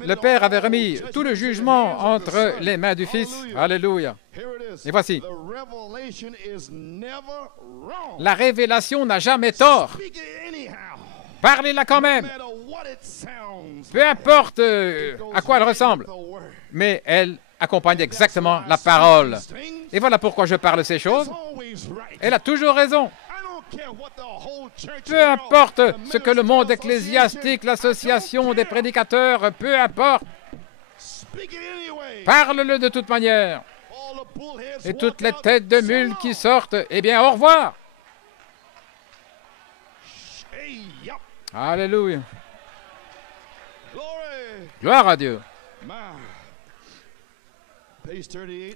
Le Père avait remis tout le jugement entre les mains du Fils. Alléluia. Et voici. La révélation n'a jamais tort. Parlez-la quand même. Peu importe à quoi elle ressemble. Mais elle accompagne exactement la parole. Et voilà pourquoi je parle ces choses. Elle a toujours raison. Peu importe ce que le monde ecclésiastique, l'association des prédicateurs, peu importe. Parle-le de toute manière. Et toutes les têtes de mules qui sortent, eh bien, au revoir. Alléluia. Gloire à Dieu.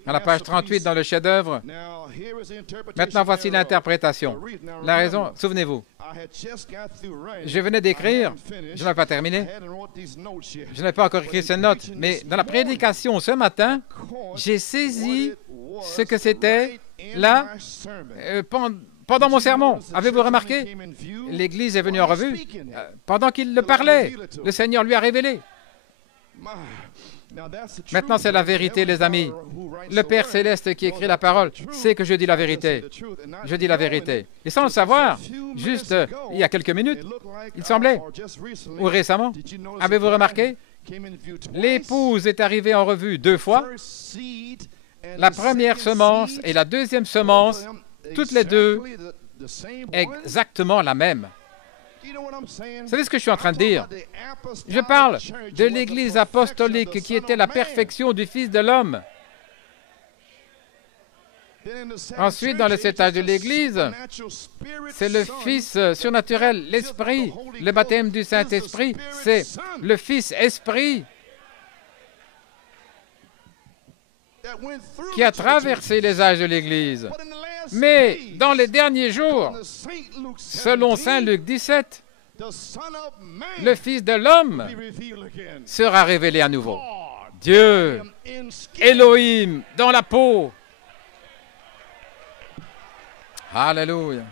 À la page 38 dans le chef-d'œuvre. Maintenant, voici l'interprétation. La raison, souvenez-vous, je venais d'écrire, je n'avais pas terminé, je n'avais pas encore écrit ces notes, mais dans la prédication ce matin, j'ai saisi ce que c'était là pendant mon sermon. Avez-vous remarqué? L'Église est venue en revue. Pendant qu'il le parlait, le Seigneur lui a révélé. Maintenant, c'est la vérité, les amis. Le Père Céleste qui écrit la parole sait que je dis la vérité. Je dis la vérité. Et sans le savoir, juste il y a quelques minutes, il semblait, ou récemment, avez-vous remarqué? L'épouse est arrivée en revue 2 fois. La première semence et la deuxième semence toutes les deux the same one. exactement la même. You know what I'm saying? Vous savez ce que je suis en train de dire? Je parle de l'Église apostolique qui était la perfection du Fils de l'homme. Ensuite, dans le sétage de l'Église, c'est le Fils surnaturel, l'Esprit. Le baptême du Saint-Esprit, c'est le Fils Esprit qui a traversé les âges de l'Église. Mais dans les derniers jours, selon Saint Luc 17, le Fils de l'homme sera révélé à nouveau. Dieu, Elohim, dans la peau. Alléluia.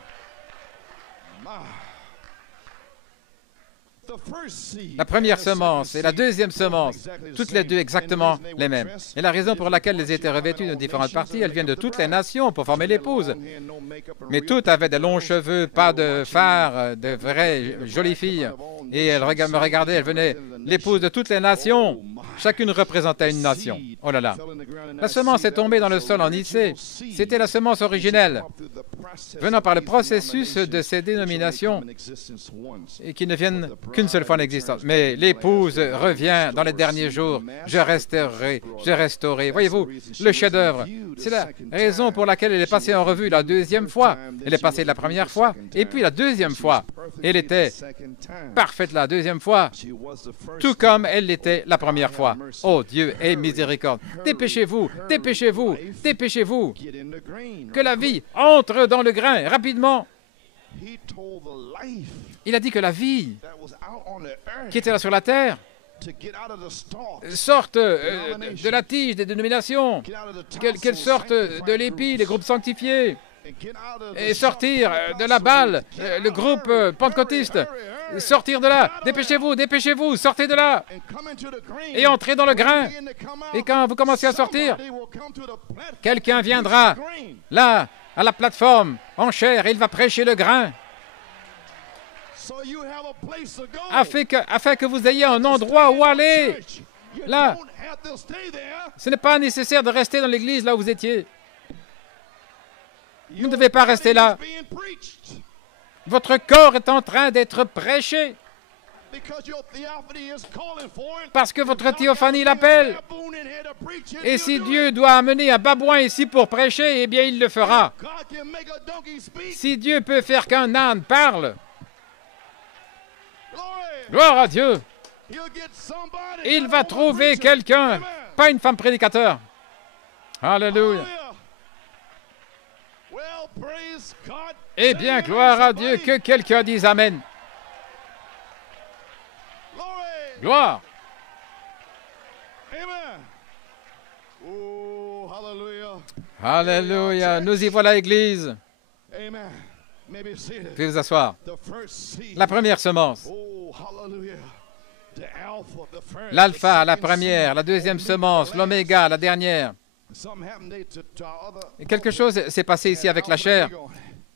La première semence et la deuxième semence, toutes les deux exactement les mêmes. Et la raison pour laquelle elles étaient revêtues de différentes parties, elles viennent de toutes les nations pour former l'épouse. Mais toutes avaient de longs cheveux, pas de fard, de vraies jolies filles. Et elles me regardaient, elles venaient, l'épouse de toutes les nations. Chacune représentait une nation. Oh là là. La semence est tombée dans le sol en Nicée. C'était la semence originelle, venant par le processus de ces dénominations et qui ne viennent qu'une seule fois en existence. Mais l'épouse revient dans les derniers jours. Je restaurerai. Voyez-vous, le chef-d'œuvre. C'est la raison pour laquelle elle est passée en revue la deuxième fois. Elle est passée la première fois et puis la deuxième fois. Elle était parfaite la deuxième fois, tout comme elle l'était la première fois. Oh, Dieu ait miséricorde. Dépêchez-vous, dépêchez-vous, dépêchez-vous. Que la vie entre dans le grain rapidement. Il a dit que la vie qui était là sur la terre sorte de la tige des dénominations, qu'elle sorte de l'épi, les groupes sanctifiés, et sortir de la balle, le groupe pentecôtiste, sortir de là, dépêchez-vous, dépêchez-vous, sortez de là, et entrez dans le grain. Et quand vous commencez à sortir, quelqu'un viendra là, à la plateforme, en chair, et il va prêcher le grain. Afin que vous ayez un endroit où aller. Là, ce n'est pas nécessaire de rester dans l'église là où vous étiez. Vous ne devez pas rester là. Votre corps est en train d'être prêché. Parce que votre théophanie l'appelle. Et si Dieu doit amener un babouin ici pour prêcher, eh bien il le fera. Si Dieu peut faire qu'un âne parle, gloire à Dieu, il va trouver quelqu'un, pas une femme prédicateur. Alléluia. Eh bien, gloire à Dieu, que quelqu'un dise Amen. Gloire. Alléluia. Nous y voilà, Église. Vous pouvez vous asseoir. La première semence. L'alpha, la première. La deuxième semence. L'oméga, la dernière. Et quelque chose s'est passé ici avec la chair.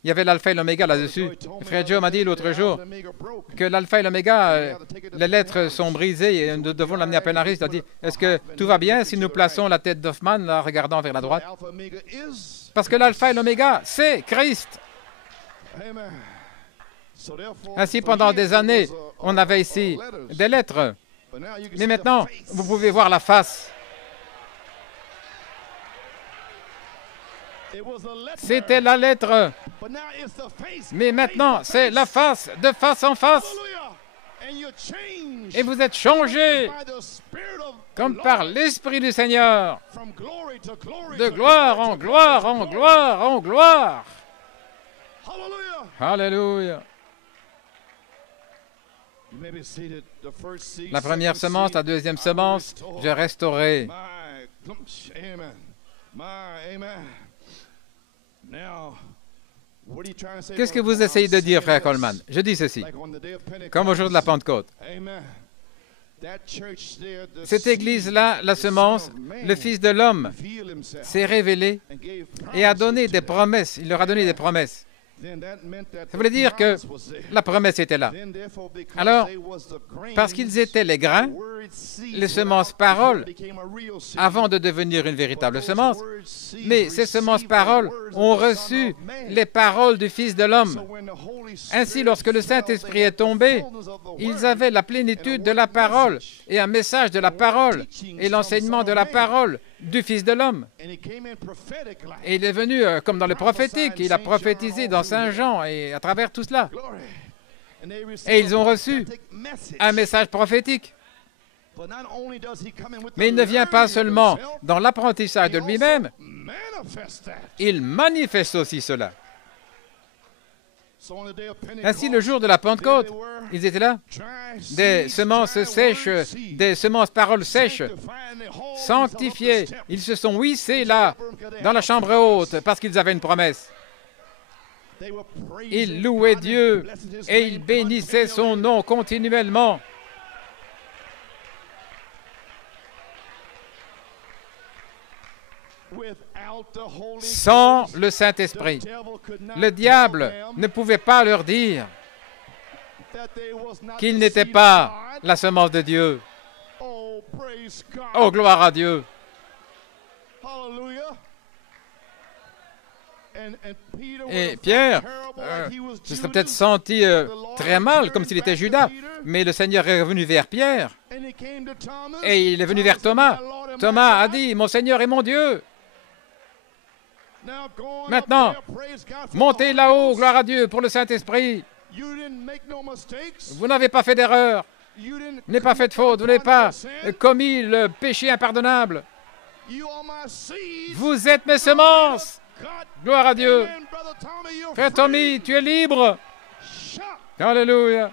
Il y avait l'alpha et l'oméga là-dessus. Frère Joe m'a dit l'autre jour que l'alpha et l'oméga, les lettres sont brisées et nous devons l'amener à Penaris. Il a dit, est-ce que tout va bien si nous plaçons la tête d'Hoffman en regardant vers la droite? Parce que l'alpha et l'oméga, c'est Christ. Ainsi, pendant des années, on avait ici des lettres. Mais maintenant, vous pouvez voir la face. C'était la lettre. Mais maintenant, c'est la face, de face en face. Et vous êtes changés comme par l'Esprit du Seigneur. De gloire en gloire en gloire en gloire. Alléluia. La première semence, la deuxième semence, je restaurerai. Qu'est-ce que vous essayez de dire, frère Coleman? Je dis ceci, comme au jour de la Pentecôte. Cette église-là, la semence, le Fils de l'homme s'est révélé et a donné des promesses. Il leur a donné des promesses. Ça voulait dire que la promesse était là. Alors, parce qu'ils étaient les grains, les semences paroles, avant de devenir une véritable semence, mais ces semences paroles ont reçu les paroles du Fils de l'homme. Ainsi, lorsque le Saint-Esprit est tombé, ils avaient la plénitude de la parole et un message de la parole et l'enseignement de la parole du Fils de l'homme. Et il est venu comme dans le prophétique, il a prophétisé dans Saint Jean et à travers tout cela. Et ils ont reçu un message prophétique. Mais il ne vient pas seulement dans l'apprentissage de lui-même, il manifeste aussi cela. Ainsi, le jour de la Pentecôte, ils étaient là, des semences sèches, des semences paroles sèches, sanctifiées. Ils se sont hissés là, dans la chambre haute, parce qu'ils avaient une promesse. Ils louaient Dieu et ils bénissaient son nom continuellement. Sans le Saint-Esprit, le diable ne pouvait pas leur dire qu'ils n'étaient pas la semence de Dieu. Oh, gloire à Dieu! Et Pierre se serait peut-être senti très mal, comme s'il était Judas, mais le Seigneur est revenu vers Pierre et il est venu vers Thomas. Thomas a dit, « Mon Seigneur et mon Dieu !» Maintenant, montez là-haut, gloire à Dieu, pour le Saint-Esprit. Vous n'avez pas fait d'erreur, vous n'avez pas fait de faute, vous n'avez pas commis le péché impardonnable. Vous êtes mes semences. Gloire à Dieu. Frère Tommy, tu es libre. Alléluia.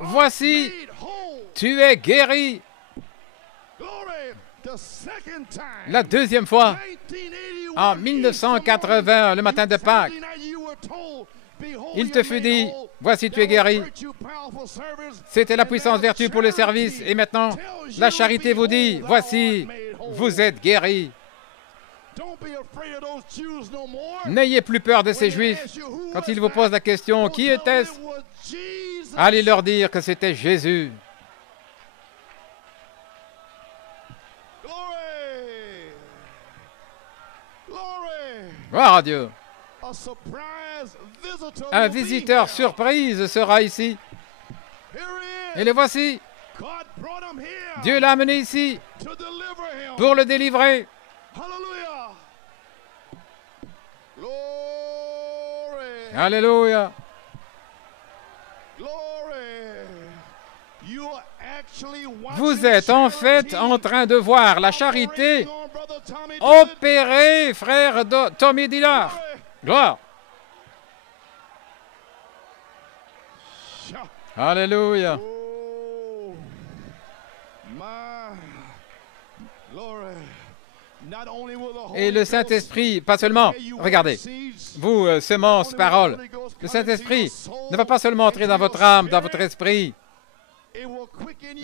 Voici, tu es guéri. La deuxième fois, en 1980, le matin de Pâques, il te fut dit, voici tu es guéri. C'était la puissance vertu pour le service. Et maintenant, la charité vous dit, voici, vous êtes guéri. N'ayez plus peur de ces Juifs. Quand ils vous posent la question, qui était-ce? Allez leur dire que c'était Jésus. Gloire à Dieu. Un visiteur surprise sera ici. Et le voici. Dieu l'a amené ici pour le délivrer. Alléluia. Vous êtes en fait en train de voir la charité opérer, frère Tommy Dillard. Gloire. Alléluia. Et le Saint-Esprit, pas seulement, regardez, vous, semences, paroles, le Saint-Esprit ne va pas seulement entrer dans votre âme, dans votre esprit,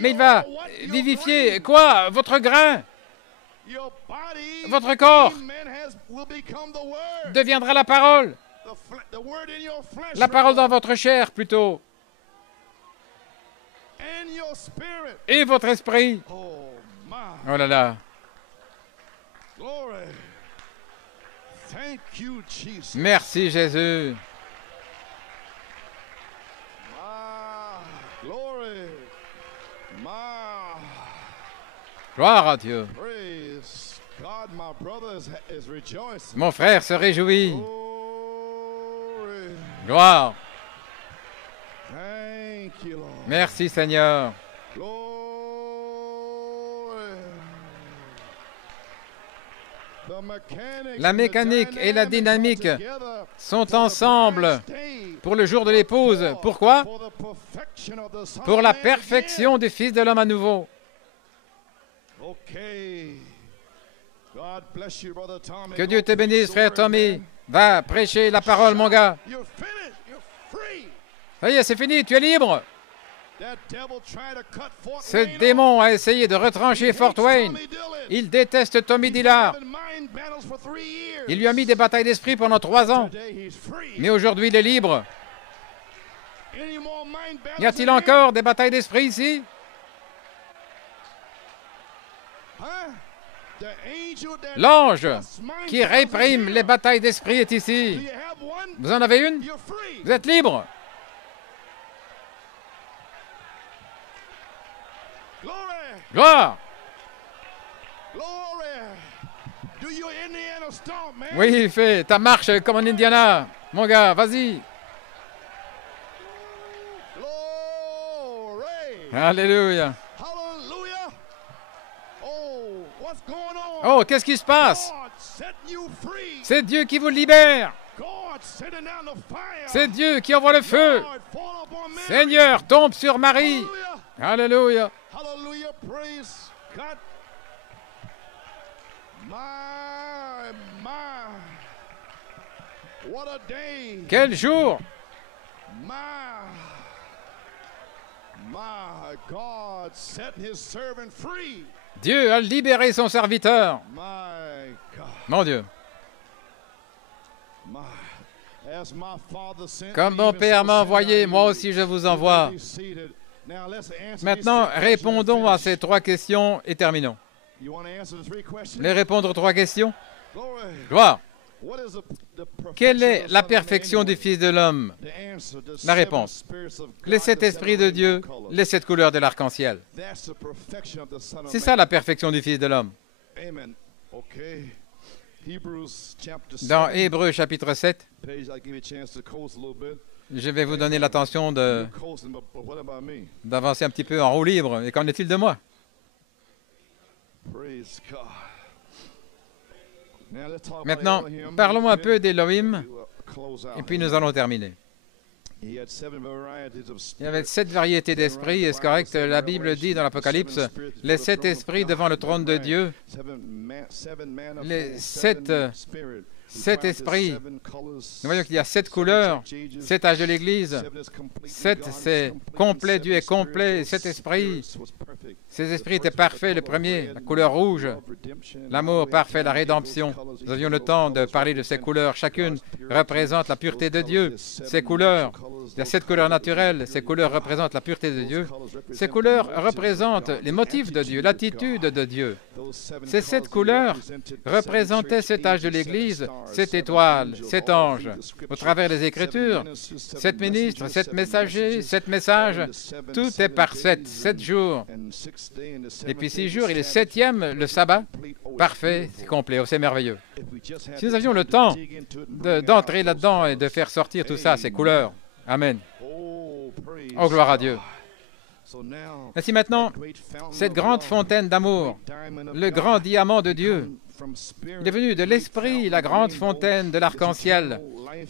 mais il va vivifier, quoi? Votre grain. Votre corps deviendra la parole. La parole dans votre chair, plutôt. Et votre esprit. Oh là là. Merci, Jésus. Gloire à Dieu. Mon frère se réjouit. Gloire. Merci, Seigneur. La mécanique et la dynamique sont ensemble pour le jour de l'épouse. Pourquoi? Pour la perfection du Fils de l'homme à nouveau. Que Dieu te bénisse, frère Tommy. Va prêcher la parole, mon gars. Ça y est, c'est fini, tu es libre. Ce démon a essayé de retrancher Fort Wayne. Il déteste Tommy Dillard. Il lui a mis des batailles d'esprit pendant 3 ans. Mais aujourd'hui, il est libre. Y a-t-il encore des batailles d'esprit ici? L'ange qui réprime les batailles d'esprit est ici. Vous en avez une? Vous êtes libre. Gloire. Oui, fais ta marche comme en Indiana. Mon gars, vas-y. Alléluia. Oh, qu'est-ce qui se passe? C'est Dieu qui vous libère. C'est Dieu qui envoie le feu. Seigneur, tombe sur Marie. Alléluia. Quel jour! Dieu a libéré son serviteur. Mon Dieu. Comme mon Père m'a envoyé, moi aussi je vous envoie. Maintenant, répondons à ces 3 questions et terminons. Les répondre aux 3 questions? Gloire. Quelle est la perfection du Fils de l'homme? La réponse. Les 7 esprits de Dieu, les 7 couleurs de l'arc-en-ciel. C'est ça la perfection du Fils de l'homme. Dans Hébreux chapitre 7, je vais vous donner l'attention d'avancer un petit peu en roue libre. Et qu'en est-il de moi? Maintenant, parlons un peu d'Élohim, et puis nous allons terminer. Il y avait 7 variétés d'esprits, est-ce correct? La Bible dit dans l'Apocalypse, les 7 esprits devant le trône de Dieu, les 7 esprits. Nous voyons qu'il y a 7 couleurs, 7 âges de l'Église. 7, c'est complet, Dieu est complet, 7 esprits. Ces esprits étaient parfaits. Le premier, la couleur rouge, l'amour parfait, la rédemption. Nous avions le temps de parler de ces couleurs. Chacune représente la pureté de Dieu. Ces couleurs, il y a 7 couleurs naturelles. Ces couleurs représentent la pureté de Dieu. Ces couleurs représentent les motifs de Dieu, l'attitude de Dieu. Ces 7 couleurs représentaient cet âge de l'Église, 7 étoiles, 7 anges. Au travers des Écritures, 7 ministres, 7 messagers, 7 messages. Tout est par 7 jours. Et puis 6 jours, il est 7e, le sabbat. Parfait, c'est complet, c'est merveilleux. Si nous avions le temps d'entrer là-dedans et de faire sortir tout ça, ces couleurs. Amen. Oh, gloire à Dieu. Ainsi maintenant, cette grande fontaine d'amour, le grand diamant de Dieu, il est venu de l'Esprit, la grande fontaine de l'arc-en-ciel,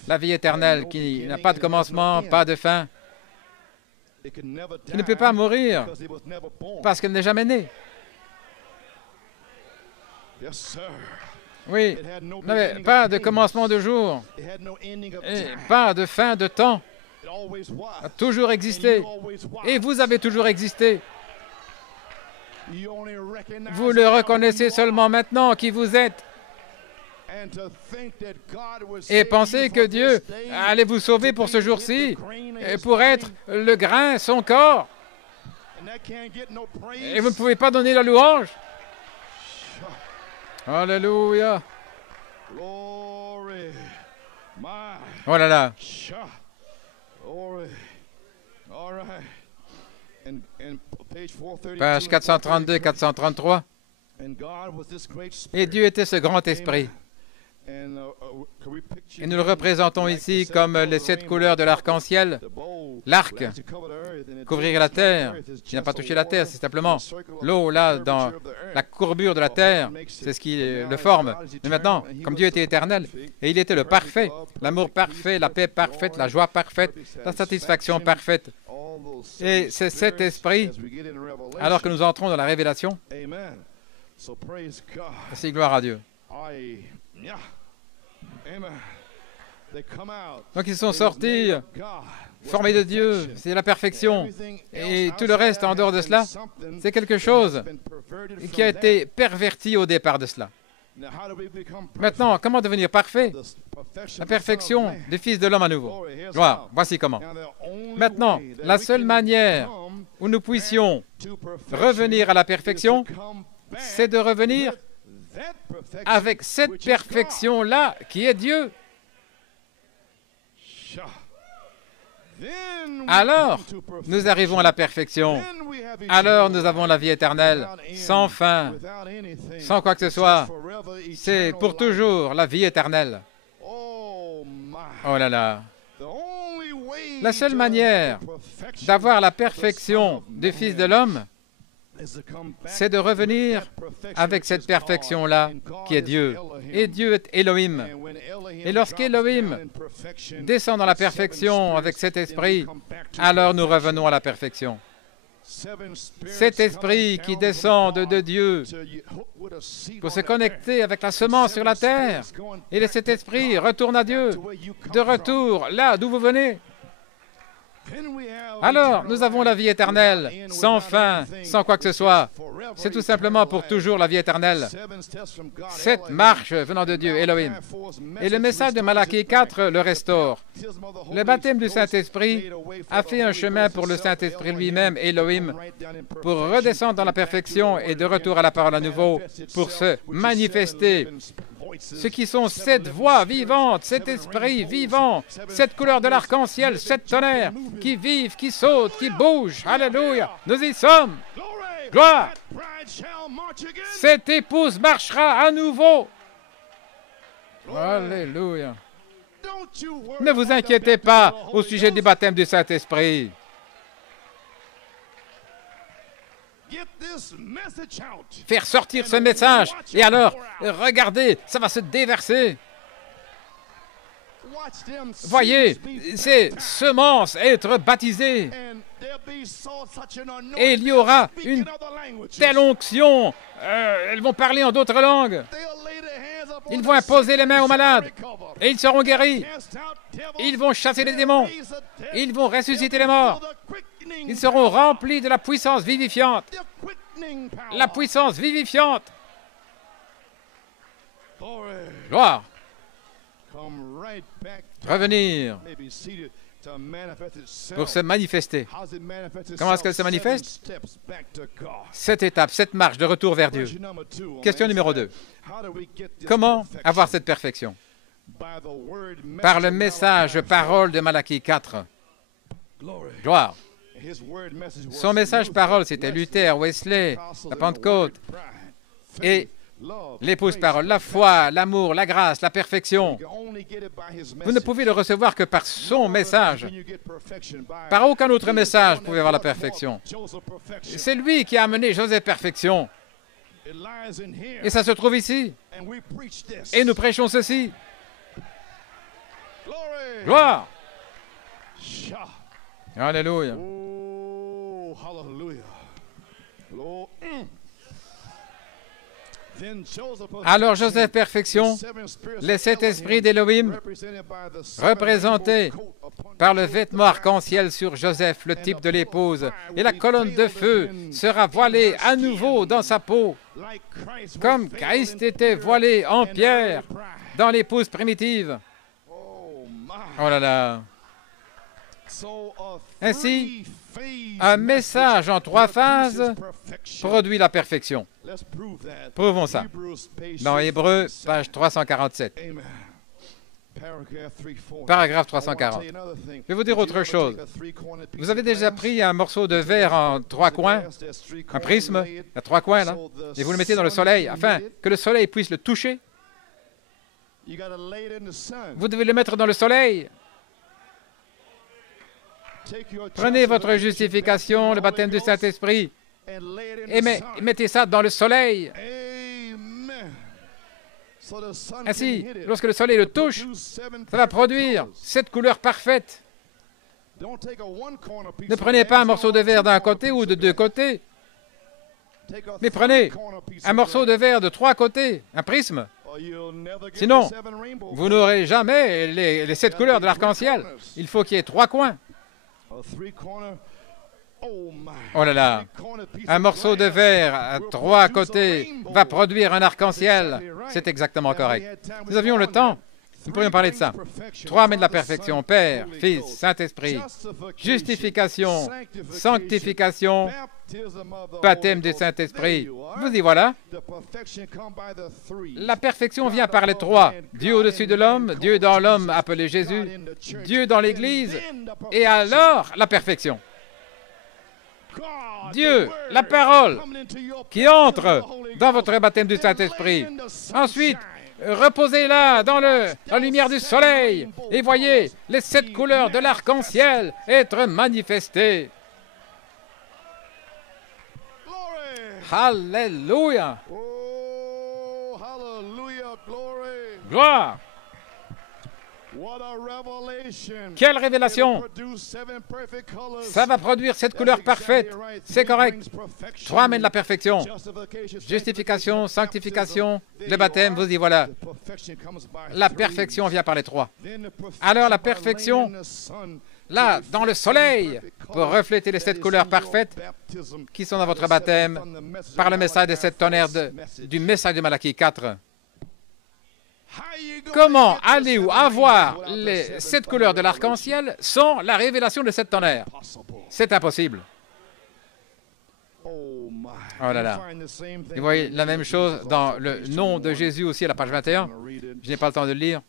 la vie éternelle qui n'a pas de commencement, pas de fin, qui ne peut pas mourir parce qu'elle n'est jamais née. Oui, n'avait pas de commencement de jour et pas de fin de temps. A toujours existé. Et vous avez toujours existé. Vous le reconnaissez seulement maintenant qui vous êtes. Et pensez que Dieu allait vous sauver pour ce jour-ci, et pour être le grain, son corps. Et vous ne pouvez pas donner la louange. Alléluia. Oh là là. Page 432, 433. Et Dieu était ce grand esprit. Et nous le représentons ici comme les 7 couleurs de l'arc-en-ciel. L'arc couvrirait la terre. Il n'a pas touché la terre, c'est simplement l'eau là dans la courbure de la terre. C'est ce qui le forme. Mais maintenant, comme Dieu était éternel, et il était le parfait, l'amour parfait, la paix parfaite, la joie parfaite, la satisfaction parfaite. Et c'est cet esprit, alors que nous entrons dans la révélation. C'est gloire à Dieu. Donc ils sont sortis, formés de Dieu, c'est la perfection. Et tout le reste en dehors de cela, c'est quelque chose qui a été perverti au départ de cela. Maintenant, comment devenir parfait? La perfection du Fils de l'homme à nouveau. Gloire, voici comment. Maintenant, la seule manière où nous puissions revenir à la perfection, c'est de revenir avec cette perfection-là qui est Dieu. Alors, nous arrivons à la perfection. Alors, nous avons la vie éternelle, sans fin, sans quoi que ce soit. C'est pour toujours la vie éternelle. Oh là là. La seule manière d'avoir la perfection du Fils de l'homme, c'est de revenir avec cette perfection-là qui est Dieu. Et Dieu est Elohim. Et lorsqu'Elohim descend dans la perfection avec cet esprit, alors nous revenons à la perfection. Cet esprit qui descend de Dieu pour se connecter avec la semence sur la terre. Et cet esprit retourne à Dieu, de retour là d'où vous venez. Alors, nous avons la vie éternelle, sans fin, sans quoi que ce soit. C'est tout simplement pour toujours la vie éternelle. 7 marches venant de Dieu, Elohim. Et le message de Malachie 4 le restaure. Le baptême du Saint-Esprit a fait un chemin pour le Saint-Esprit lui-même, Elohim, pour redescendre dans la perfection et de retour à la parole à nouveau, pour se manifester. Ce qui sont 7 voix vivantes, cet esprit vivant, cette couleur de l'arc-en-ciel, 7 tonnerres qui vivent, qui sautent, qui bougent. Alléluia, nous y sommes. Gloire. Cette épouse marchera à nouveau. Alléluia. Ne vous inquiétez pas au sujet du baptême du Saint-Esprit. Faire sortir ce message, et alors, regardez, ça va se déverser. Voyez, ces semences être baptisées. Et il y aura une telle onction, elles vont parler en d'autres langues. Ils vont imposer les mains aux malades, et ils seront guéris. Ils vont chasser les démons. Ils vont ressusciter les morts. Ils seront remplis de la puissance vivifiante. La puissance vivifiante. Gloire. Revenir pour se manifester. Comment est-ce qu'elle se manifeste? 7 étapes, 7 marches de retour vers Dieu. Question numéro 2. Comment avoir cette perfection? Par le message, parole de Malachie 4. Gloire. Son message parole, c'était Luther, Wesley, la Pentecôte et l'épouse parole, la foi, l'amour, la grâce, la perfection. Vous ne pouvez le recevoir que par son message. Par aucun autre message, vous pouvez avoir la perfection. C'est lui qui a amené Joseph perfection. Et ça se trouve ici. Et nous prêchons ceci. Gloire. Alléluia. Alors Joseph perfection, les 7 esprits d'Élohim, représentés par le vêtement arc-en-ciel sur Joseph, le type de l'épouse, et la colonne de feu sera voilée à nouveau dans sa peau, comme Christ était voilé en pierre dans l'épouse primitive. Oh là là! Ainsi, un message en 3 phases produit la perfection. Prouvons ça. Dans Hébreux, page 347. Paragraphe 340. Je vais vous dire autre chose. Vous avez déjà pris un morceau de verre en 3 coins, un prisme, à 3 coins, là, et vous le mettez dans le soleil, afin que le soleil puisse le toucher. Vous devez le mettre dans le soleil. Prenez votre justification, le baptême du Saint-Esprit, et mettez ça dans le soleil. Ainsi, lorsque le soleil le touche, ça va produire cette couleur parfaite. Ne prenez pas un morceau de verre d'un côté ou de 2 côtés, mais prenez un morceau de verre de 3 côtés, un prisme, Sinon, vous n'aurez jamais les 7 couleurs de l'arc-en-ciel. Il faut qu'il y ait 3 coins. Oh là là, un morceau de verre à 3 côtés va produire un arc-en-ciel. C'est exactement correct. Nous avions le temps. Nous pourrions parler de ça. 3 mets de la perfection, Père, Fils, Saint-Esprit. Justification, sanctification, baptême du Saint-Esprit. Vous y voilà. La perfection vient par les 3. Dieu au-dessus de l'homme, Dieu dans l'homme appelé Jésus, Dieu dans l'Église, et alors la perfection. Dieu, la parole, qui entre dans votre baptême du Saint-Esprit. Ensuite, reposez-la dans la lumière du soleil et voyez les 7 couleurs de l'arc-en-ciel être manifestées. Alléluia! Gloire! Quelle révélation! Ça va produire 7 couleurs parfaites. C'est correct. 3 mets de la perfection. Justification, sanctification, le baptême, vous y voilà. La perfection vient par les 3. Alors la perfection, là, dans le soleil, pour refléter les 7 couleurs parfaites qui sont dans votre baptême par le message des 7 tonnerres du message de Malachie 4. Comment allez-vous avoir les 7 couleurs de l'arc-en-ciel sans la révélation des 7 tonnerres? C'est impossible. Oh là là. Vous voyez la même chose dans le nom de Jésus aussi à la page 21. Je n'ai pas le temps de le lire.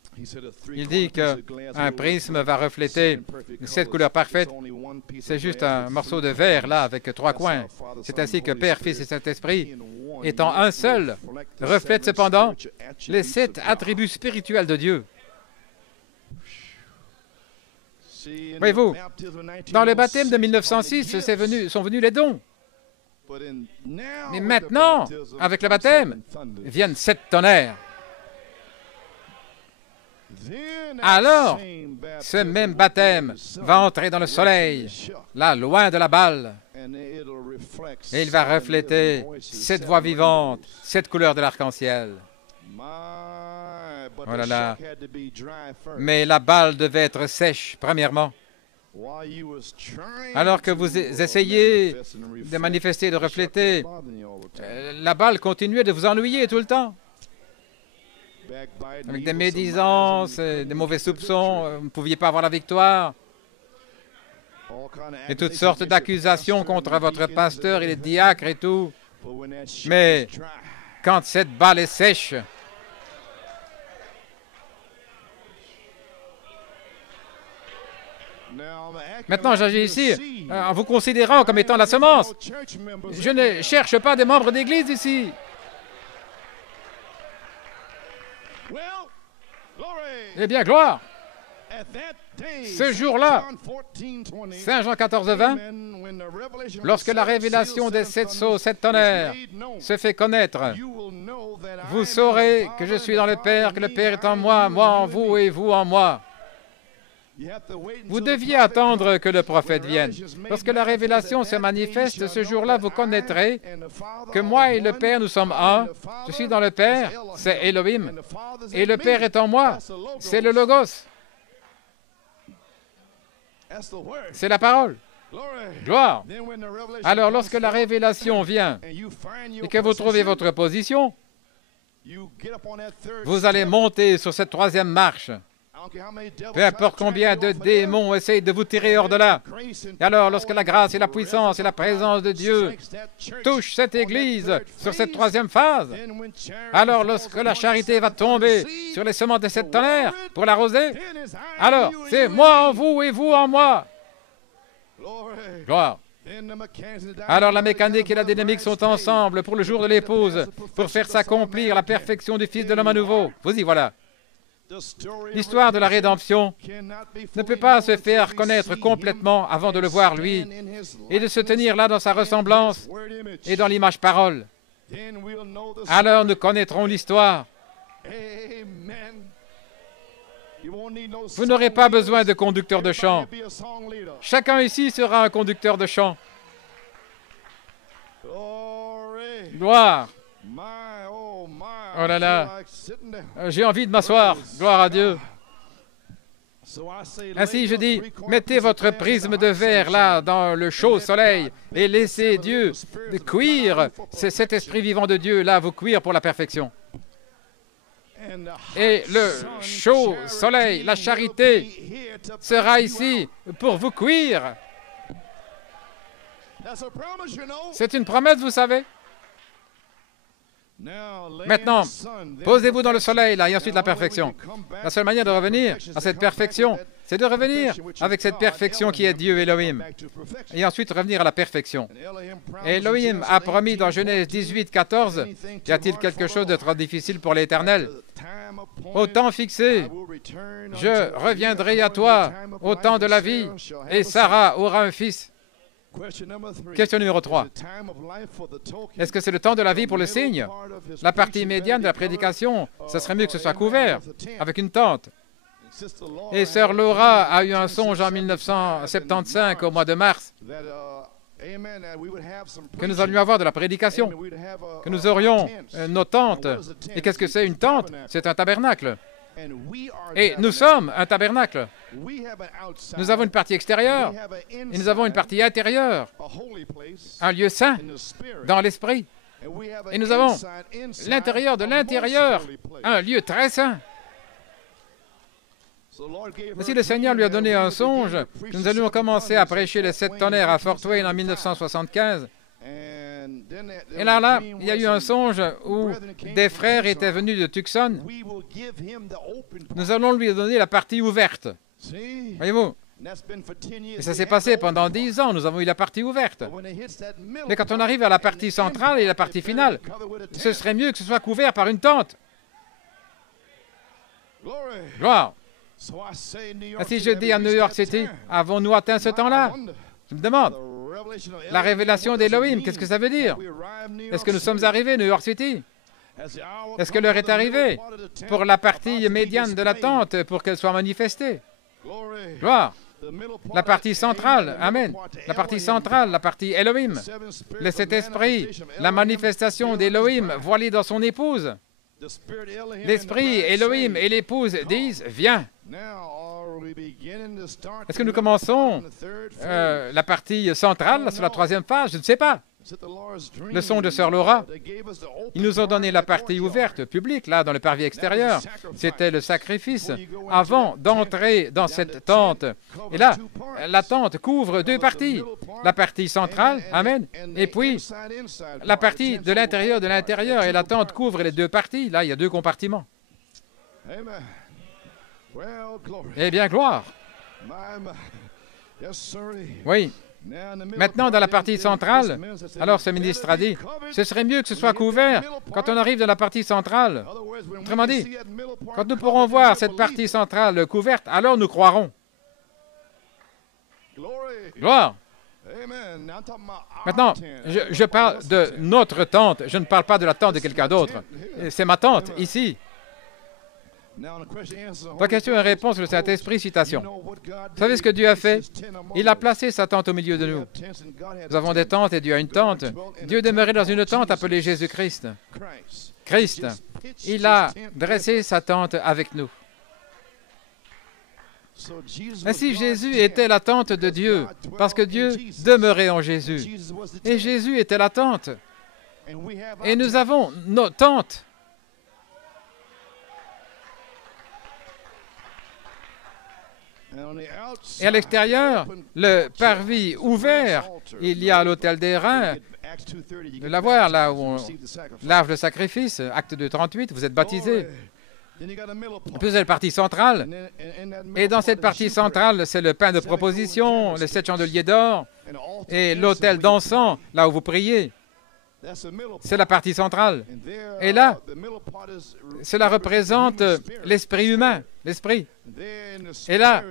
Il dit qu'un prisme va refléter 7 couleurs parfaites. C'est juste un morceau de verre là avec 3 coins. C'est ainsi que Père, Fils et Saint-Esprit, étant un seul, reflètent cependant les 7 attributs spirituels de Dieu. Voyez-vous, dans le baptême de 1906, sont venus les dons. Mais maintenant, avec le baptême, viennent 7 tonnerres. Alors, ce même baptême va entrer dans le soleil, là, loin de la balle. Et il va refléter 7 voix vivantes, 7 couleurs de l'arc-en-ciel. Oh là là. Mais la balle devait être sèche, premièrement. Alors que vous essayez de manifester, de refléter, la balle continuait de vous ennuyer tout le temps. Avec des médisances, des mauvais soupçons, vous ne pouviez pas avoir la victoire. Et toutes sortes d'accusations contre votre pasteur et les diacres et tout. Mais quand cette balle est sèche, maintenant j'agis ici en vous considérant comme étant la semence. Je ne cherche pas des membres d'église ici. Eh bien, gloire! Ce jour-là, Saint Jean 14, 20, lorsque la révélation des 7 sceaux, 7 tonnerres se fait connaître, vous saurez que je suis dans le Père, que le Père est en moi, moi en vous et vous en moi. Vous deviez attendre que le prophète vienne. Lorsque la révélation se manifeste, ce jour-là, vous connaîtrez que moi et le Père, nous sommes un. Je suis dans le Père, c'est Elohim. Et le Père est en moi, c'est le Logos. C'est la parole. Gloire. Alors, lorsque la révélation vient et que vous trouvez votre position, vous allez monter sur cette 3e marche. Peu importe combien de démons essayent de vous tirer hors de là. Et alors, lorsque la grâce et la puissance et la présence de Dieu touchent cette Église sur cette 3e phase, alors lorsque la charité va tomber sur les semences de 7 tonnerres pour l'arroser, alors c'est moi en vous et vous en moi. Gloire. Alors la mécanique et la dynamique sont ensemble pour le jour de l'épouse, pour faire s'accomplir la perfection du Fils de l'homme à nouveau. Vous y voilà. L'histoire de la rédemption ne peut pas se faire connaître complètement avant de le voir lui et de se tenir là dans sa ressemblance et dans l'image parole. Alors nous connaîtrons l'histoire. Vous n'aurez pas besoin de conducteur de chant. Chacun ici sera un conducteur de chant. Gloire. Oh là là, j'ai envie de m'asseoir. Gloire à Dieu. Ainsi, je dis, mettez votre prisme de verre là, dans le chaud soleil, et laissez Dieu cuire, c'est cet esprit vivant de Dieu là, vous cuire pour la perfection. Et le chaud soleil, la charité, sera ici pour vous cuire. C'est une promesse, vous savez. Maintenant, posez-vous dans le soleil, là, et ensuite la perfection. La seule manière de revenir à cette perfection, c'est de revenir avec cette perfection qui est Dieu Elohim. Et ensuite revenir à la perfection. Et Elohim a promis dans Genèse 18, 14, y a-t-il quelque chose de trop difficile pour l'Éternel? Au temps fixé, je reviendrai à toi au temps de la vie, et Sarah aura un fils. Question numéro 3. Est-ce que c'est le temps de la vie pour le signe? La partie médiane de la prédication, ce serait mieux que ce soit couvert, avec une tente. Et sœur Laura a eu un songe en 1975, au mois de mars, que nous allions avoir de la prédication, que nous aurions nos tentes. Et qu'est-ce que c'est une tente? C'est un tabernacle. Et nous sommes un tabernacle. Nous avons une partie extérieure et nous avons une partie intérieure, un lieu saint dans l'esprit. Et nous avons l'intérieur de l'intérieur, un lieu très saint. Ainsi, le Seigneur lui a donné un songe. Nous allions commencer à prêcher les 7 tonnerres à Fort Wayne en 1975. Et là, il y a eu un songe où des frères étaient venus de Tucson. Nous allons lui donner la partie ouverte. Voyez-vous? Et ça s'est passé pendant 10 ans, nous avons eu la partie ouverte. Mais quand on arrive à la partie centrale et la partie finale, ce serait mieux que ce soit couvert par une tente. Gloire. Ainsi, je dis à New York City, avons-nous atteint ce temps-là? Je me demande. La révélation d'Elohim, qu'est-ce que ça veut dire? Est-ce que nous sommes arrivés, New York City? Est-ce que l'heure est arrivée pour la partie médiane de la tente pour qu'elle soit manifestée? Gloire. La partie centrale, Amen. La partie centrale, la partie Elohim. Le Saint-Esprit, la manifestation d'Elohim voilée dans son épouse. L'Esprit, Elohim et l'épouse disent, viens. Est-ce que nous commençons la partie centrale sur la 3e phase? Je ne sais pas. Le son de Sœur Laura, ils nous ont donné la partie ouverte, publique, là, dans le parvis extérieur. C'était le sacrifice avant d'entrer dans cette tente. Et là, la tente couvre 2 parties. La partie centrale, Amen, et puis la partie de l'intérieur, et la tente couvre les 2 parties. Là, il y a 2 compartiments. Eh bien, gloire. Oui. Maintenant, dans la partie centrale, alors ce ministre a dit, ce serait mieux que ce soit couvert quand on arrive dans la partie centrale. Autrement dit, quand nous pourrons voir cette partie centrale couverte, alors nous croirons. Gloire. Maintenant, je parle de notre tente, je ne parle pas de la tente de quelqu'un d'autre. C'est ma tente, ici. Pas question et réponse, le Saint-Esprit, citation. Vous savez ce que Dieu a fait? Il a placé sa tente au milieu de nous. Nous avons des tentes et Dieu a une tente. Dieu demeurait dans une tente appelée Jésus-Christ. Christ. Il a dressé sa tente avec nous. Ainsi, Jésus était la tente de Dieu, parce que Dieu demeurait en Jésus. Et Jésus était la tente. Et nous avons nos tentes. Et à l'extérieur, le parvis ouvert, il y a l'autel des reins. De la voir là où on lave le sacrifice, acte 2:38, vous êtes baptisés. Puis c'est la partie centrale. Et dans cette partie centrale, c'est le pain de proposition, les 7 chandeliers d'or et l'autel d'encens, là où vous priez. C'est la partie centrale. Et là, cela représente l'esprit humain, l'esprit. Et là,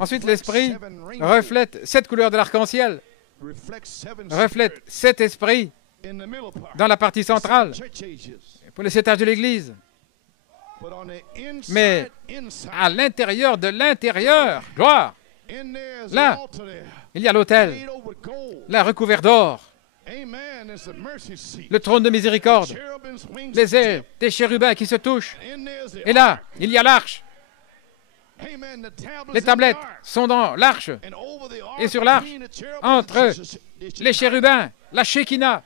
ensuite, l'esprit reflète 7 couleurs de l'arc-en-ciel, reflète 7 esprits dans la partie centrale, pour les 7 âges de l'Église. Mais à l'intérieur de l'intérieur, gloire, là, il y a l'autel, là recouvert d'or. le trône de miséricorde, les ailes des chérubins qui se touchent. Et là, il y a l'arche. Les tablettes sont dans l'arche. Et sur l'arche, entre les chérubins, la Shekinah.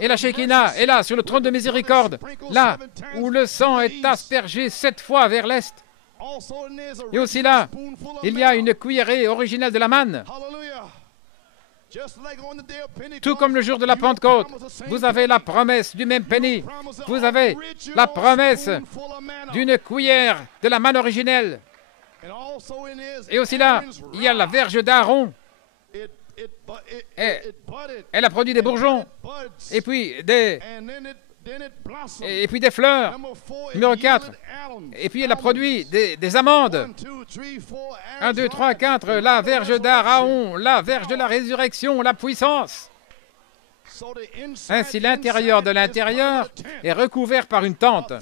Et la Shekinah est là, sur le trône de miséricorde, là où le sang est aspergé 7 fois vers l'est. Et aussi là, il y a une cuillerée originelle de la manne. Tout comme le jour de la Pentecôte, vous avez la promesse du même penny. Vous avez la promesse d'une cuillère de la manne originelle. Et aussi là, il y a la verge d'Aaron. Elle a produit des bourgeons, et puis des fleurs. Numéro 4. Et puis elle a produit des amandes. 1, 2, 3, 4. La verge d'Aaron, la verge de la résurrection, la puissance. Ainsi, l'intérieur de l'intérieur est recouvert par une tente.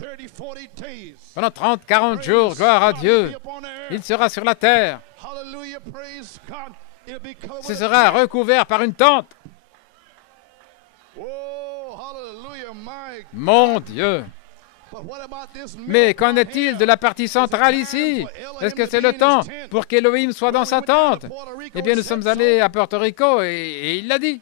Pendant 30, 40 jours, gloire à Dieu, il sera sur la terre. Ce sera recouvert par une tente. Mon Dieu! Mais qu'en est-il de la partie centrale ici? Est-ce que c'est le temps pour qu'Élohim soit dans sa tente? Eh bien, nous sommes allés à Porto Rico et il l'a dit.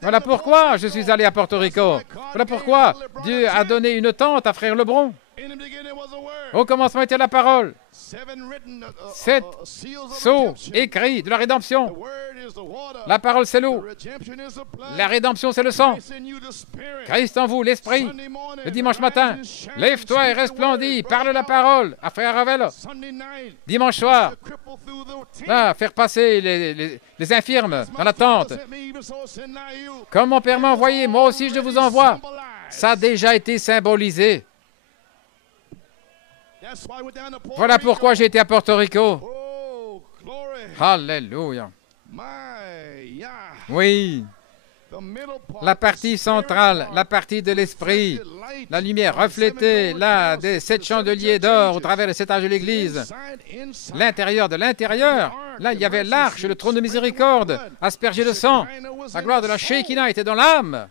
Voilà pourquoi je suis allé à Porto Rico. Voilà pourquoi Dieu a donné une tente à Frère Lebron. Au commencement était la parole. 7 sceaux écrits de la rédemption. La parole, c'est l'eau. La rédemption, c'est le sang. Christ en vous, l'esprit. Le dimanche matin, lève-toi et resplendis. Parle la parole à Frère Ravel. Dimanche soir, faire passer les infirmes dans la tente. Comme mon Père m'a envoyé, moi aussi je vous envoie. Ça a déjà été symbolisé. Voilà pourquoi j'ai été à Porto Rico. Alléluia. Oui. La partie centrale, la partie de l'esprit, la lumière reflétée là des 7 chandeliers d'or au travers des 7 âges de l'Église. L'intérieur de l'intérieur, là il y avait l'arche, le trône de miséricorde, aspergé de sang. La gloire de la Shekinah était dans l'âme.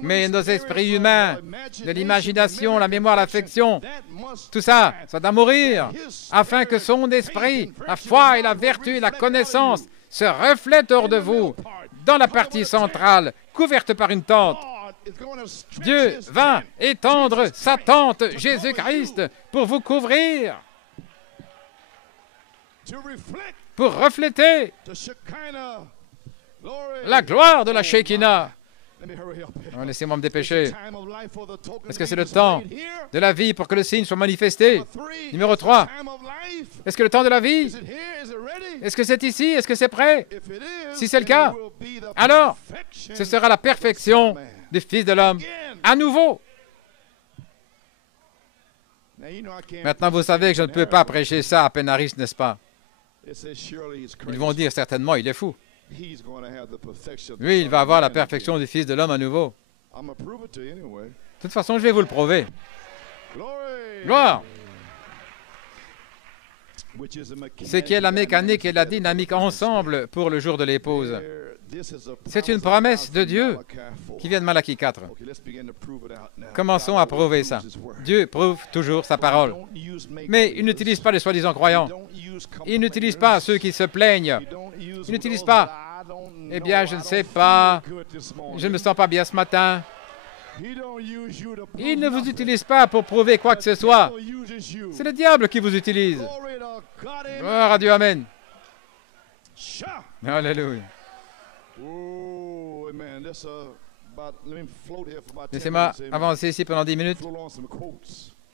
Mais nos esprits humains, de l'imagination, la mémoire, l'affection, tout ça, ça doit mourir, afin que son esprit, la foi et la vertu et la connaissance se reflètent hors de vous, dans la partie centrale, couverte par une tente. Dieu va étendre sa tente, Jésus-Christ, pour vous couvrir, pour refléter la gloire de la Shekinah. Laissez-moi me dépêcher. Est-ce que c'est le temps de la vie pour que le signe soit manifesté? Numéro 3. Est-ce que le temps de la vie? Est-ce que c'est ici? Est-ce que c'est prêt? Si c'est le cas, alors ce sera la perfection du Fils de l'homme. À nouveau. Maintenant, vous savez que je ne peux pas prêcher ça à Penaris, n'est-ce pas? Ils vont dire certainement, il est fou. Lui, il va avoir la perfection du Fils de l'homme à nouveau. De toute façon, je vais vous le prouver. Gloire! Ce qui est la mécanique et la dynamique ensemble pour le jour de l'épouse. C'est une promesse de Dieu qui vient de Malachie 4. Commençons à prouver ça. Dieu prouve toujours sa parole. Mais il n'utilise pas les soi-disant croyants. Il n'utilise pas ceux qui se plaignent. Il n'utilise pas « Eh bien, je ne sais pas, je ne me sens pas bien ce matin. » Il ne vous utilise pas pour prouver quoi que ce soit. C'est le diable qui vous utilise. Gloire à Dieu, amen. Alléluia. Laissez-moi avancer ici pendant 10 minutes.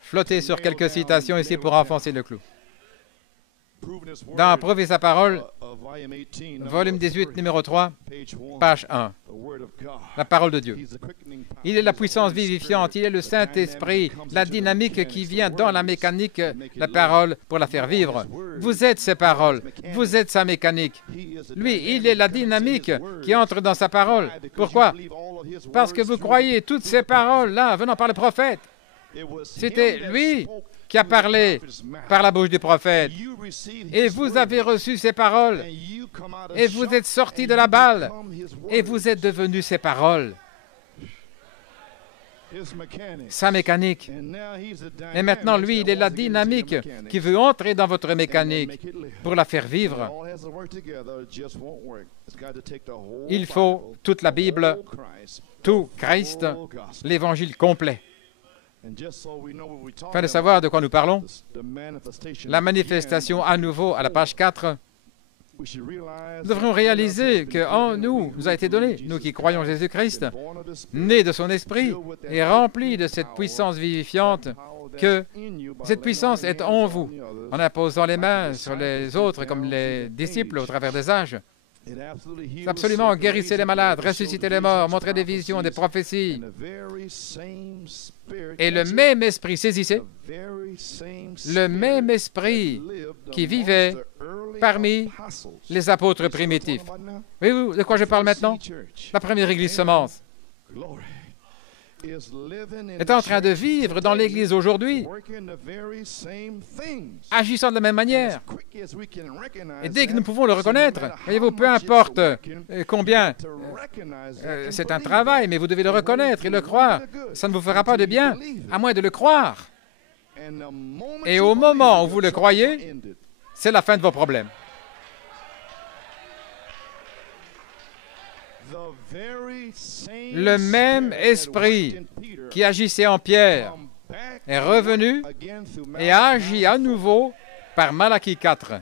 Flotter sur quelques citations ici pour enfoncer le clou. Dans Prouver sa parole, volume 18, numéro 3, page 1. La parole de Dieu. Il est la puissance vivifiante, il est le Saint-Esprit, la dynamique qui vient dans la mécanique, la parole pour la faire vivre. Vous êtes ses paroles, vous êtes sa mécanique. Lui, il est la dynamique qui entre dans sa parole. Pourquoi? Parce que vous croyez toutes ces paroles-là venant par le prophète. C'était lui qui a parlé par la bouche du prophèt. Et vous avez reçu ses paroles. Et vous êtes sortis de la balle. Et vous êtes devenus ses paroles. Sa mécanique. Et maintenant, lui, il est la dynamique qui veut entrer dans votre mécanique pour la faire vivre. Il faut toute la Bible, tout Christ, l'évangile complet. Afin de savoir de quoi nous parlons, la manifestation à nouveau à la page 4, nous devrions réaliser qu'en nous a été donné, nous qui croyons Jésus-Christ, nés de son esprit et remplis de cette puissance vivifiante, que cette puissance est en vous, en imposant les mains sur les autres comme les disciples au travers des âges. Absolument, guérissez les malades, ressuscitez les morts, montrez des visions, des prophéties. Et le même esprit, saisissez, le même esprit qui vivait parmi les apôtres primitifs. Voyez-vous de quoi je parle maintenant? La première église semence est en train de vivre dans l'Église aujourd'hui, agissant de la même manière. Et dès que nous pouvons le reconnaître, voyez-vous, peu importe combien, c'est un travail, mais vous devez le reconnaître et le croire. Ça ne vous fera pas de bien, à moins de le croire. Et au moment où vous le croyez, c'est la fin de vos problèmes. Le même esprit qui agissait en Pierre est revenu et a agi à nouveau par Malachie 4.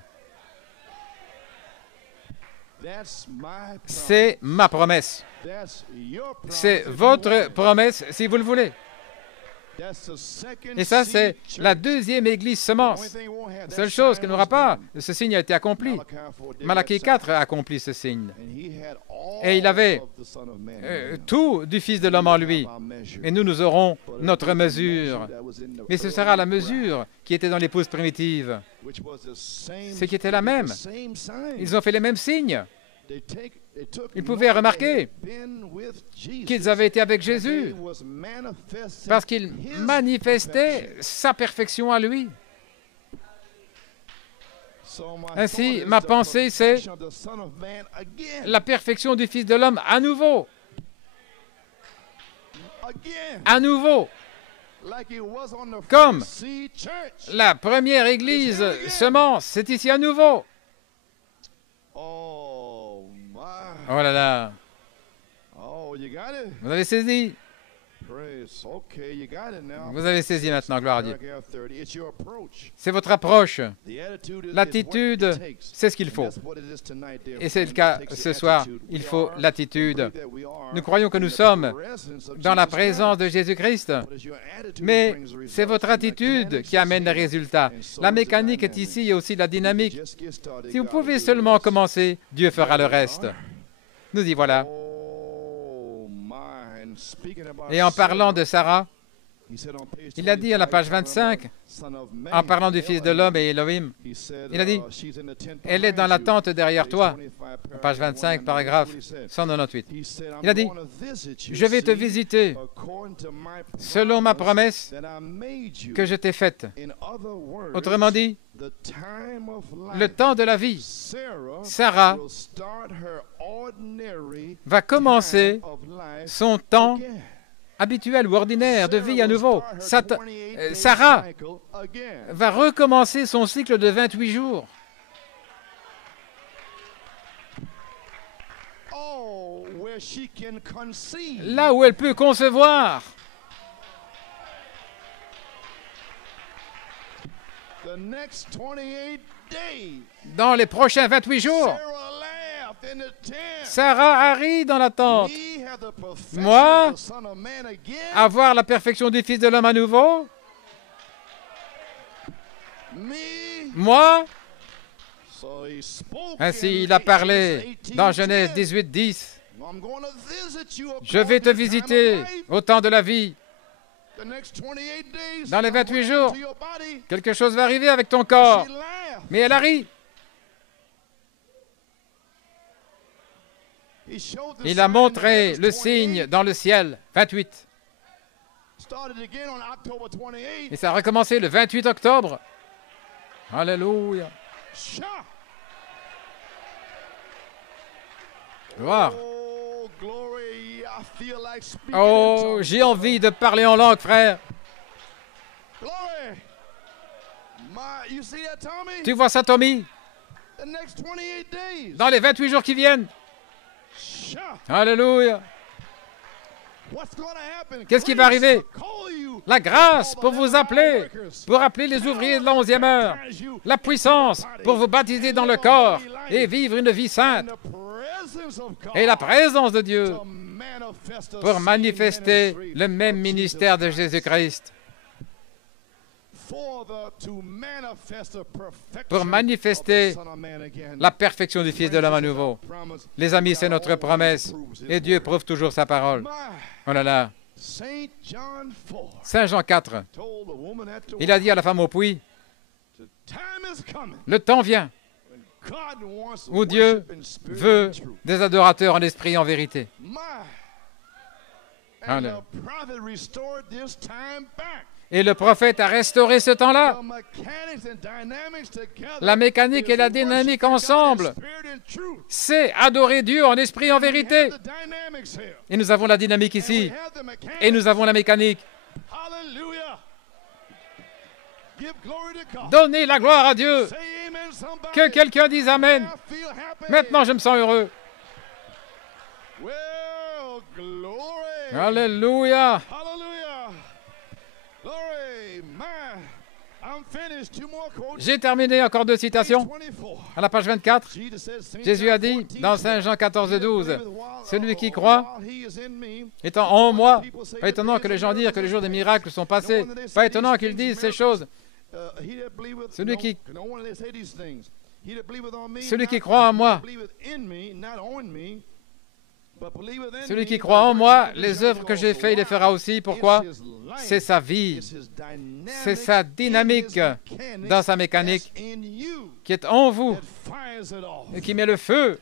C'est ma promesse. C'est votre promesse si vous le voulez. Et ça, c'est la deuxième église semence. La seule chose qu'il n'aura pas, ce signe a été accompli. Malachie 4 a accompli ce signe. Et il avait tout du Fils de l'homme en lui. Et nous aurons notre mesure. Mais ce sera la mesure qui était dans l'épouse primitive. Ce qui était la même. Ils ont fait les mêmes signes. Ils pouvaient remarquer qu'ils avaient été avec Jésus parce qu'il manifestait sa perfection à lui. Ainsi, ma pensée, c'est la perfection du Fils de l'homme à nouveau. À nouveau. Comme la première église semence, c'est ici à nouveau. Oh là là. Vous avez saisi. Vous avez saisi maintenant, gloire à Dieu. C'est votre approche. L'attitude, c'est ce qu'il faut. Et c'est le cas ce soir. Il faut l'attitude. Nous croyons que nous sommes dans la présence de Jésus-Christ, mais c'est votre attitude qui amène les résultats. La mécanique est ici et aussi la dynamique. Si vous pouvez seulement commencer, Dieu fera le reste. Nous y voilà. Et en parlant de Sarah, il a dit à la page 25, en parlant du Fils de l'homme et Elohim, il a dit, elle est dans la tente derrière toi, page 25, paragraphe 198. Il a dit, je vais te visiter selon ma promesse que je t'ai faite. Autrement dit, le temps de la vie, Sarah va commencer son temps habituel ou ordinaire de vie à nouveau. Sarah va recommencer son cycle de 28 jours. Là où elle peut concevoir. Dans les prochains 28 jours, Sarah arrive dans la tente. Moi, avoir la perfection du Fils de l'homme à nouveau. Moi, ainsi il a parlé dans Genèse 18, 10. Je vais te visiter au temps de la vie. Dans les 28 jours, quelque chose va arriver avec ton corps. Mais elle arrive. Il a montré le signe dans le ciel. 28. Et ça a recommencé le 28 octobre. Alléluia. Gloire. Oh, j'ai envie de parler en langue, frère. Tu vois ça, Tommy? Dans les 28 jours qui viennent. Alléluia. Qu'est-ce qui va arriver? La grâce pour vous appeler, pour appeler les ouvriers de la 11e heure. La puissance pour vous baptiser dans le corps et vivre une vie sainte. Et la présence de Dieu pour manifester le même ministère de Jésus-Christ. Pour manifester la perfection du Fils de l'homme à nouveau. Les amis, c'est notre promesse. Et Dieu prouve toujours sa parole. Oh là là. Saint Jean 4. Il a dit à la femme au puits, le temps vient où Dieu veut des adorateurs en esprit et en vérité. Allez. Et le prophète a restauré ce temps-là. La mécanique et la dynamique ensemble, c'est adorer Dieu en esprit et en vérité. Et nous avons la dynamique ici. Et nous avons la mécanique. Donnez la gloire à Dieu. Que quelqu'un dise Amen. Maintenant, je me sens heureux. Alléluia. J'ai terminé, encore 2 citations. À la page 24, Jésus a dit dans Saint Jean 14:12, celui qui croit étant en moi, pas étonnant que les gens disent que les jours des miracles sont passés, pas étonnant qu'ils disent ces choses. Celui qui croit en moi, celui qui croit en moi, les œuvres que j'ai faites, il les fera aussi. Pourquoi? C'est sa vie, c'est sa dynamique dans sa mécanique qui est en vous et qui met le feu,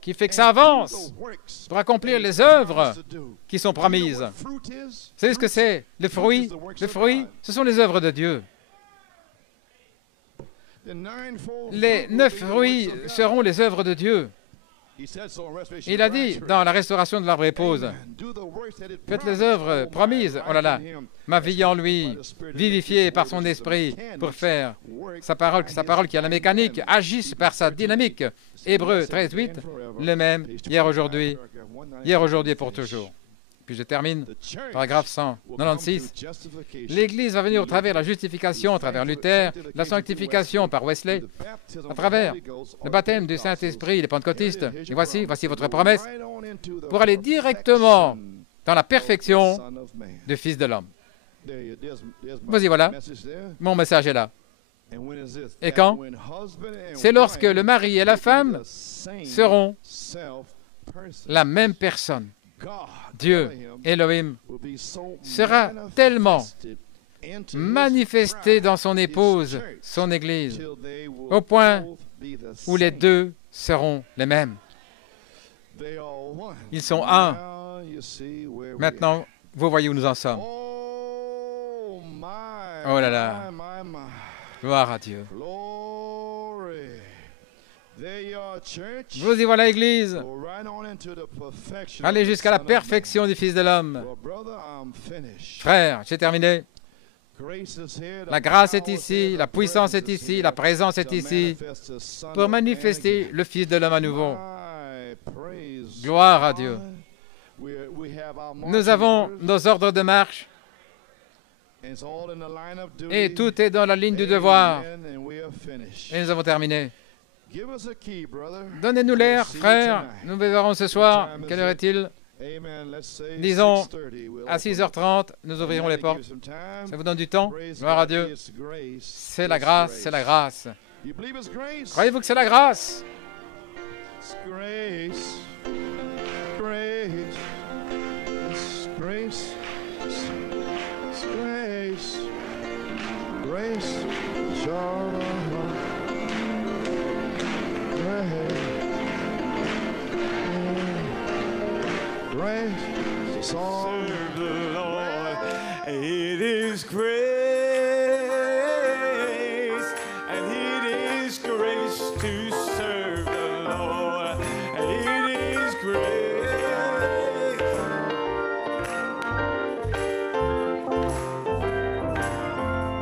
qui fait que ça avance pour accomplir les œuvres qui sont promises. Vous savez ce que c'est? Le fruit, ce sont les œuvres de Dieu. Les 9 fruits seront les œuvres de Dieu. Il a dit dans la restauration de l'arbre épouse, faites les œuvres promises, oh là là, ma vie en lui, vivifiée par son esprit, pour faire sa parole qui a la mécanique, agisse par sa dynamique. Hébreux 13:8, le même, hier, aujourd'hui et pour toujours. Puis je termine, paragraphe 196. L'Église va venir au travers de la justification, au travers Luther, la sanctification par Wesley, à travers le baptême du Saint-Esprit, les pentecôtistes. Et voici votre promesse, pour aller directement dans la perfection du Fils de l'homme. Voici, voilà, mon message est là. Et quand? C'est lorsque le mari et la femme seront la même personne. Dieu, Elohim, sera tellement manifesté dans son épouse, son Église, au point où les deux seront les mêmes. Ils sont un. Maintenant, vous voyez où nous en sommes. Oh là là. Gloire à Dieu. Vous y voilà, Église. Allez jusqu'à la perfection du Fils de l'homme. Frère, j'ai terminé. La grâce est ici, la puissance est ici, la présence est ici, pour manifester le Fils de l'homme à nouveau. Gloire à Dieu. Nous avons nos ordres de marche. Et tout est dans la ligne du devoir. Et nous avons terminé. Donnez-nous l'air, frère. Nous verrons ce soir. Quelle heure est-il? Disons, à 6h30, nous ouvrirons les portes. Ça vous donne du temps? Gloire à Dieu. C'est la grâce, c'est la grâce. Croyez-vous que c'est la grâce? Serve the Lord. It is grace, and it is grace to serve the Lord. It is grace.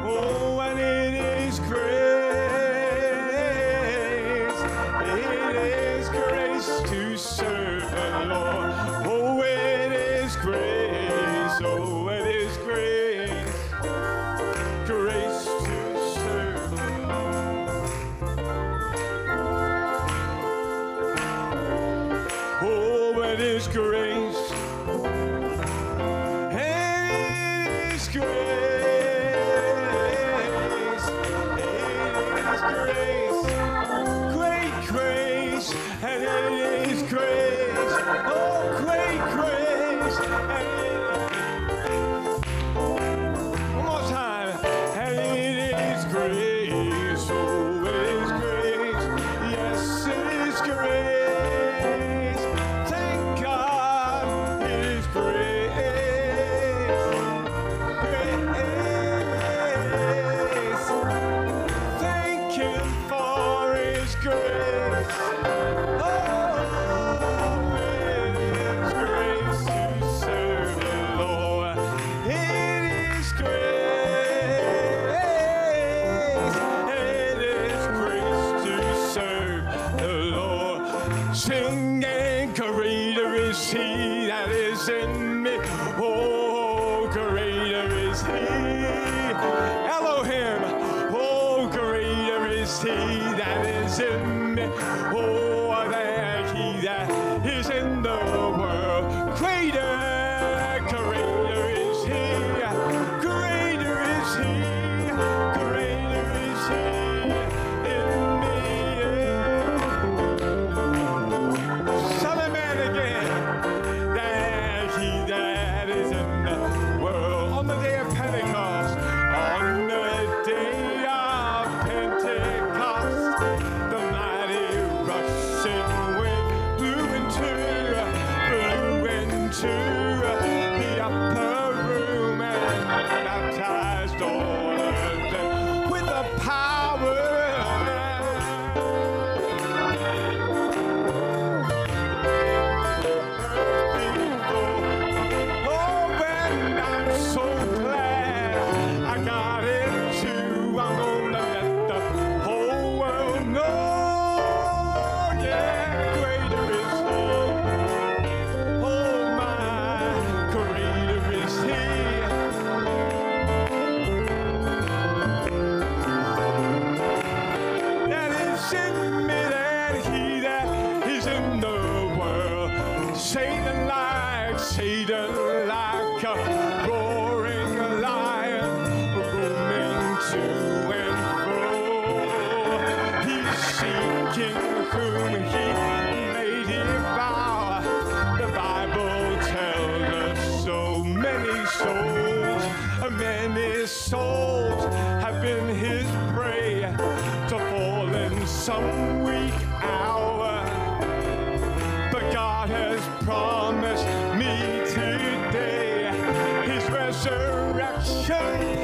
Oh, and it is grace. It is grace to serve the Lord. Oh, it is grace. Oh, it is grace. Grace to serve the Lord. Oh, it is grace. It is grace. It is grace. Great grace. And it is grace. Oh, great grace. One more time. And it is grace. Oh, it is grace. Yes, it is grace. Thank God it is grace. Grace. Thank Him for His grace. Oh, it is grace to serve the Lord. It is grace. It is grace to serve the Lord. Singing, greater is He that is in me. Oh, greater is He. Elohim. Oh, greater is He that is in me. Oh, than he that is in the world. Greater is He. Greater is He. Greater is He in me. Son of man again. Than he that is in the world. On the day of Pentecost. On the day of Pentecost. The mighty rushing wind blew into the upper room and baptized all of them with the power. Oh, and I'm so glad I got it too. I'm gonna let the whole world know. Yeah, greater is He. Oh, my, greater is He. That is in me than he that is in the world. Satan like a roaring lion, roaming to and fro. He's seeking whom he may devour. The Bible tells us so many souls have been his prey to fall in some weak hour. But God has promised me today His resurrection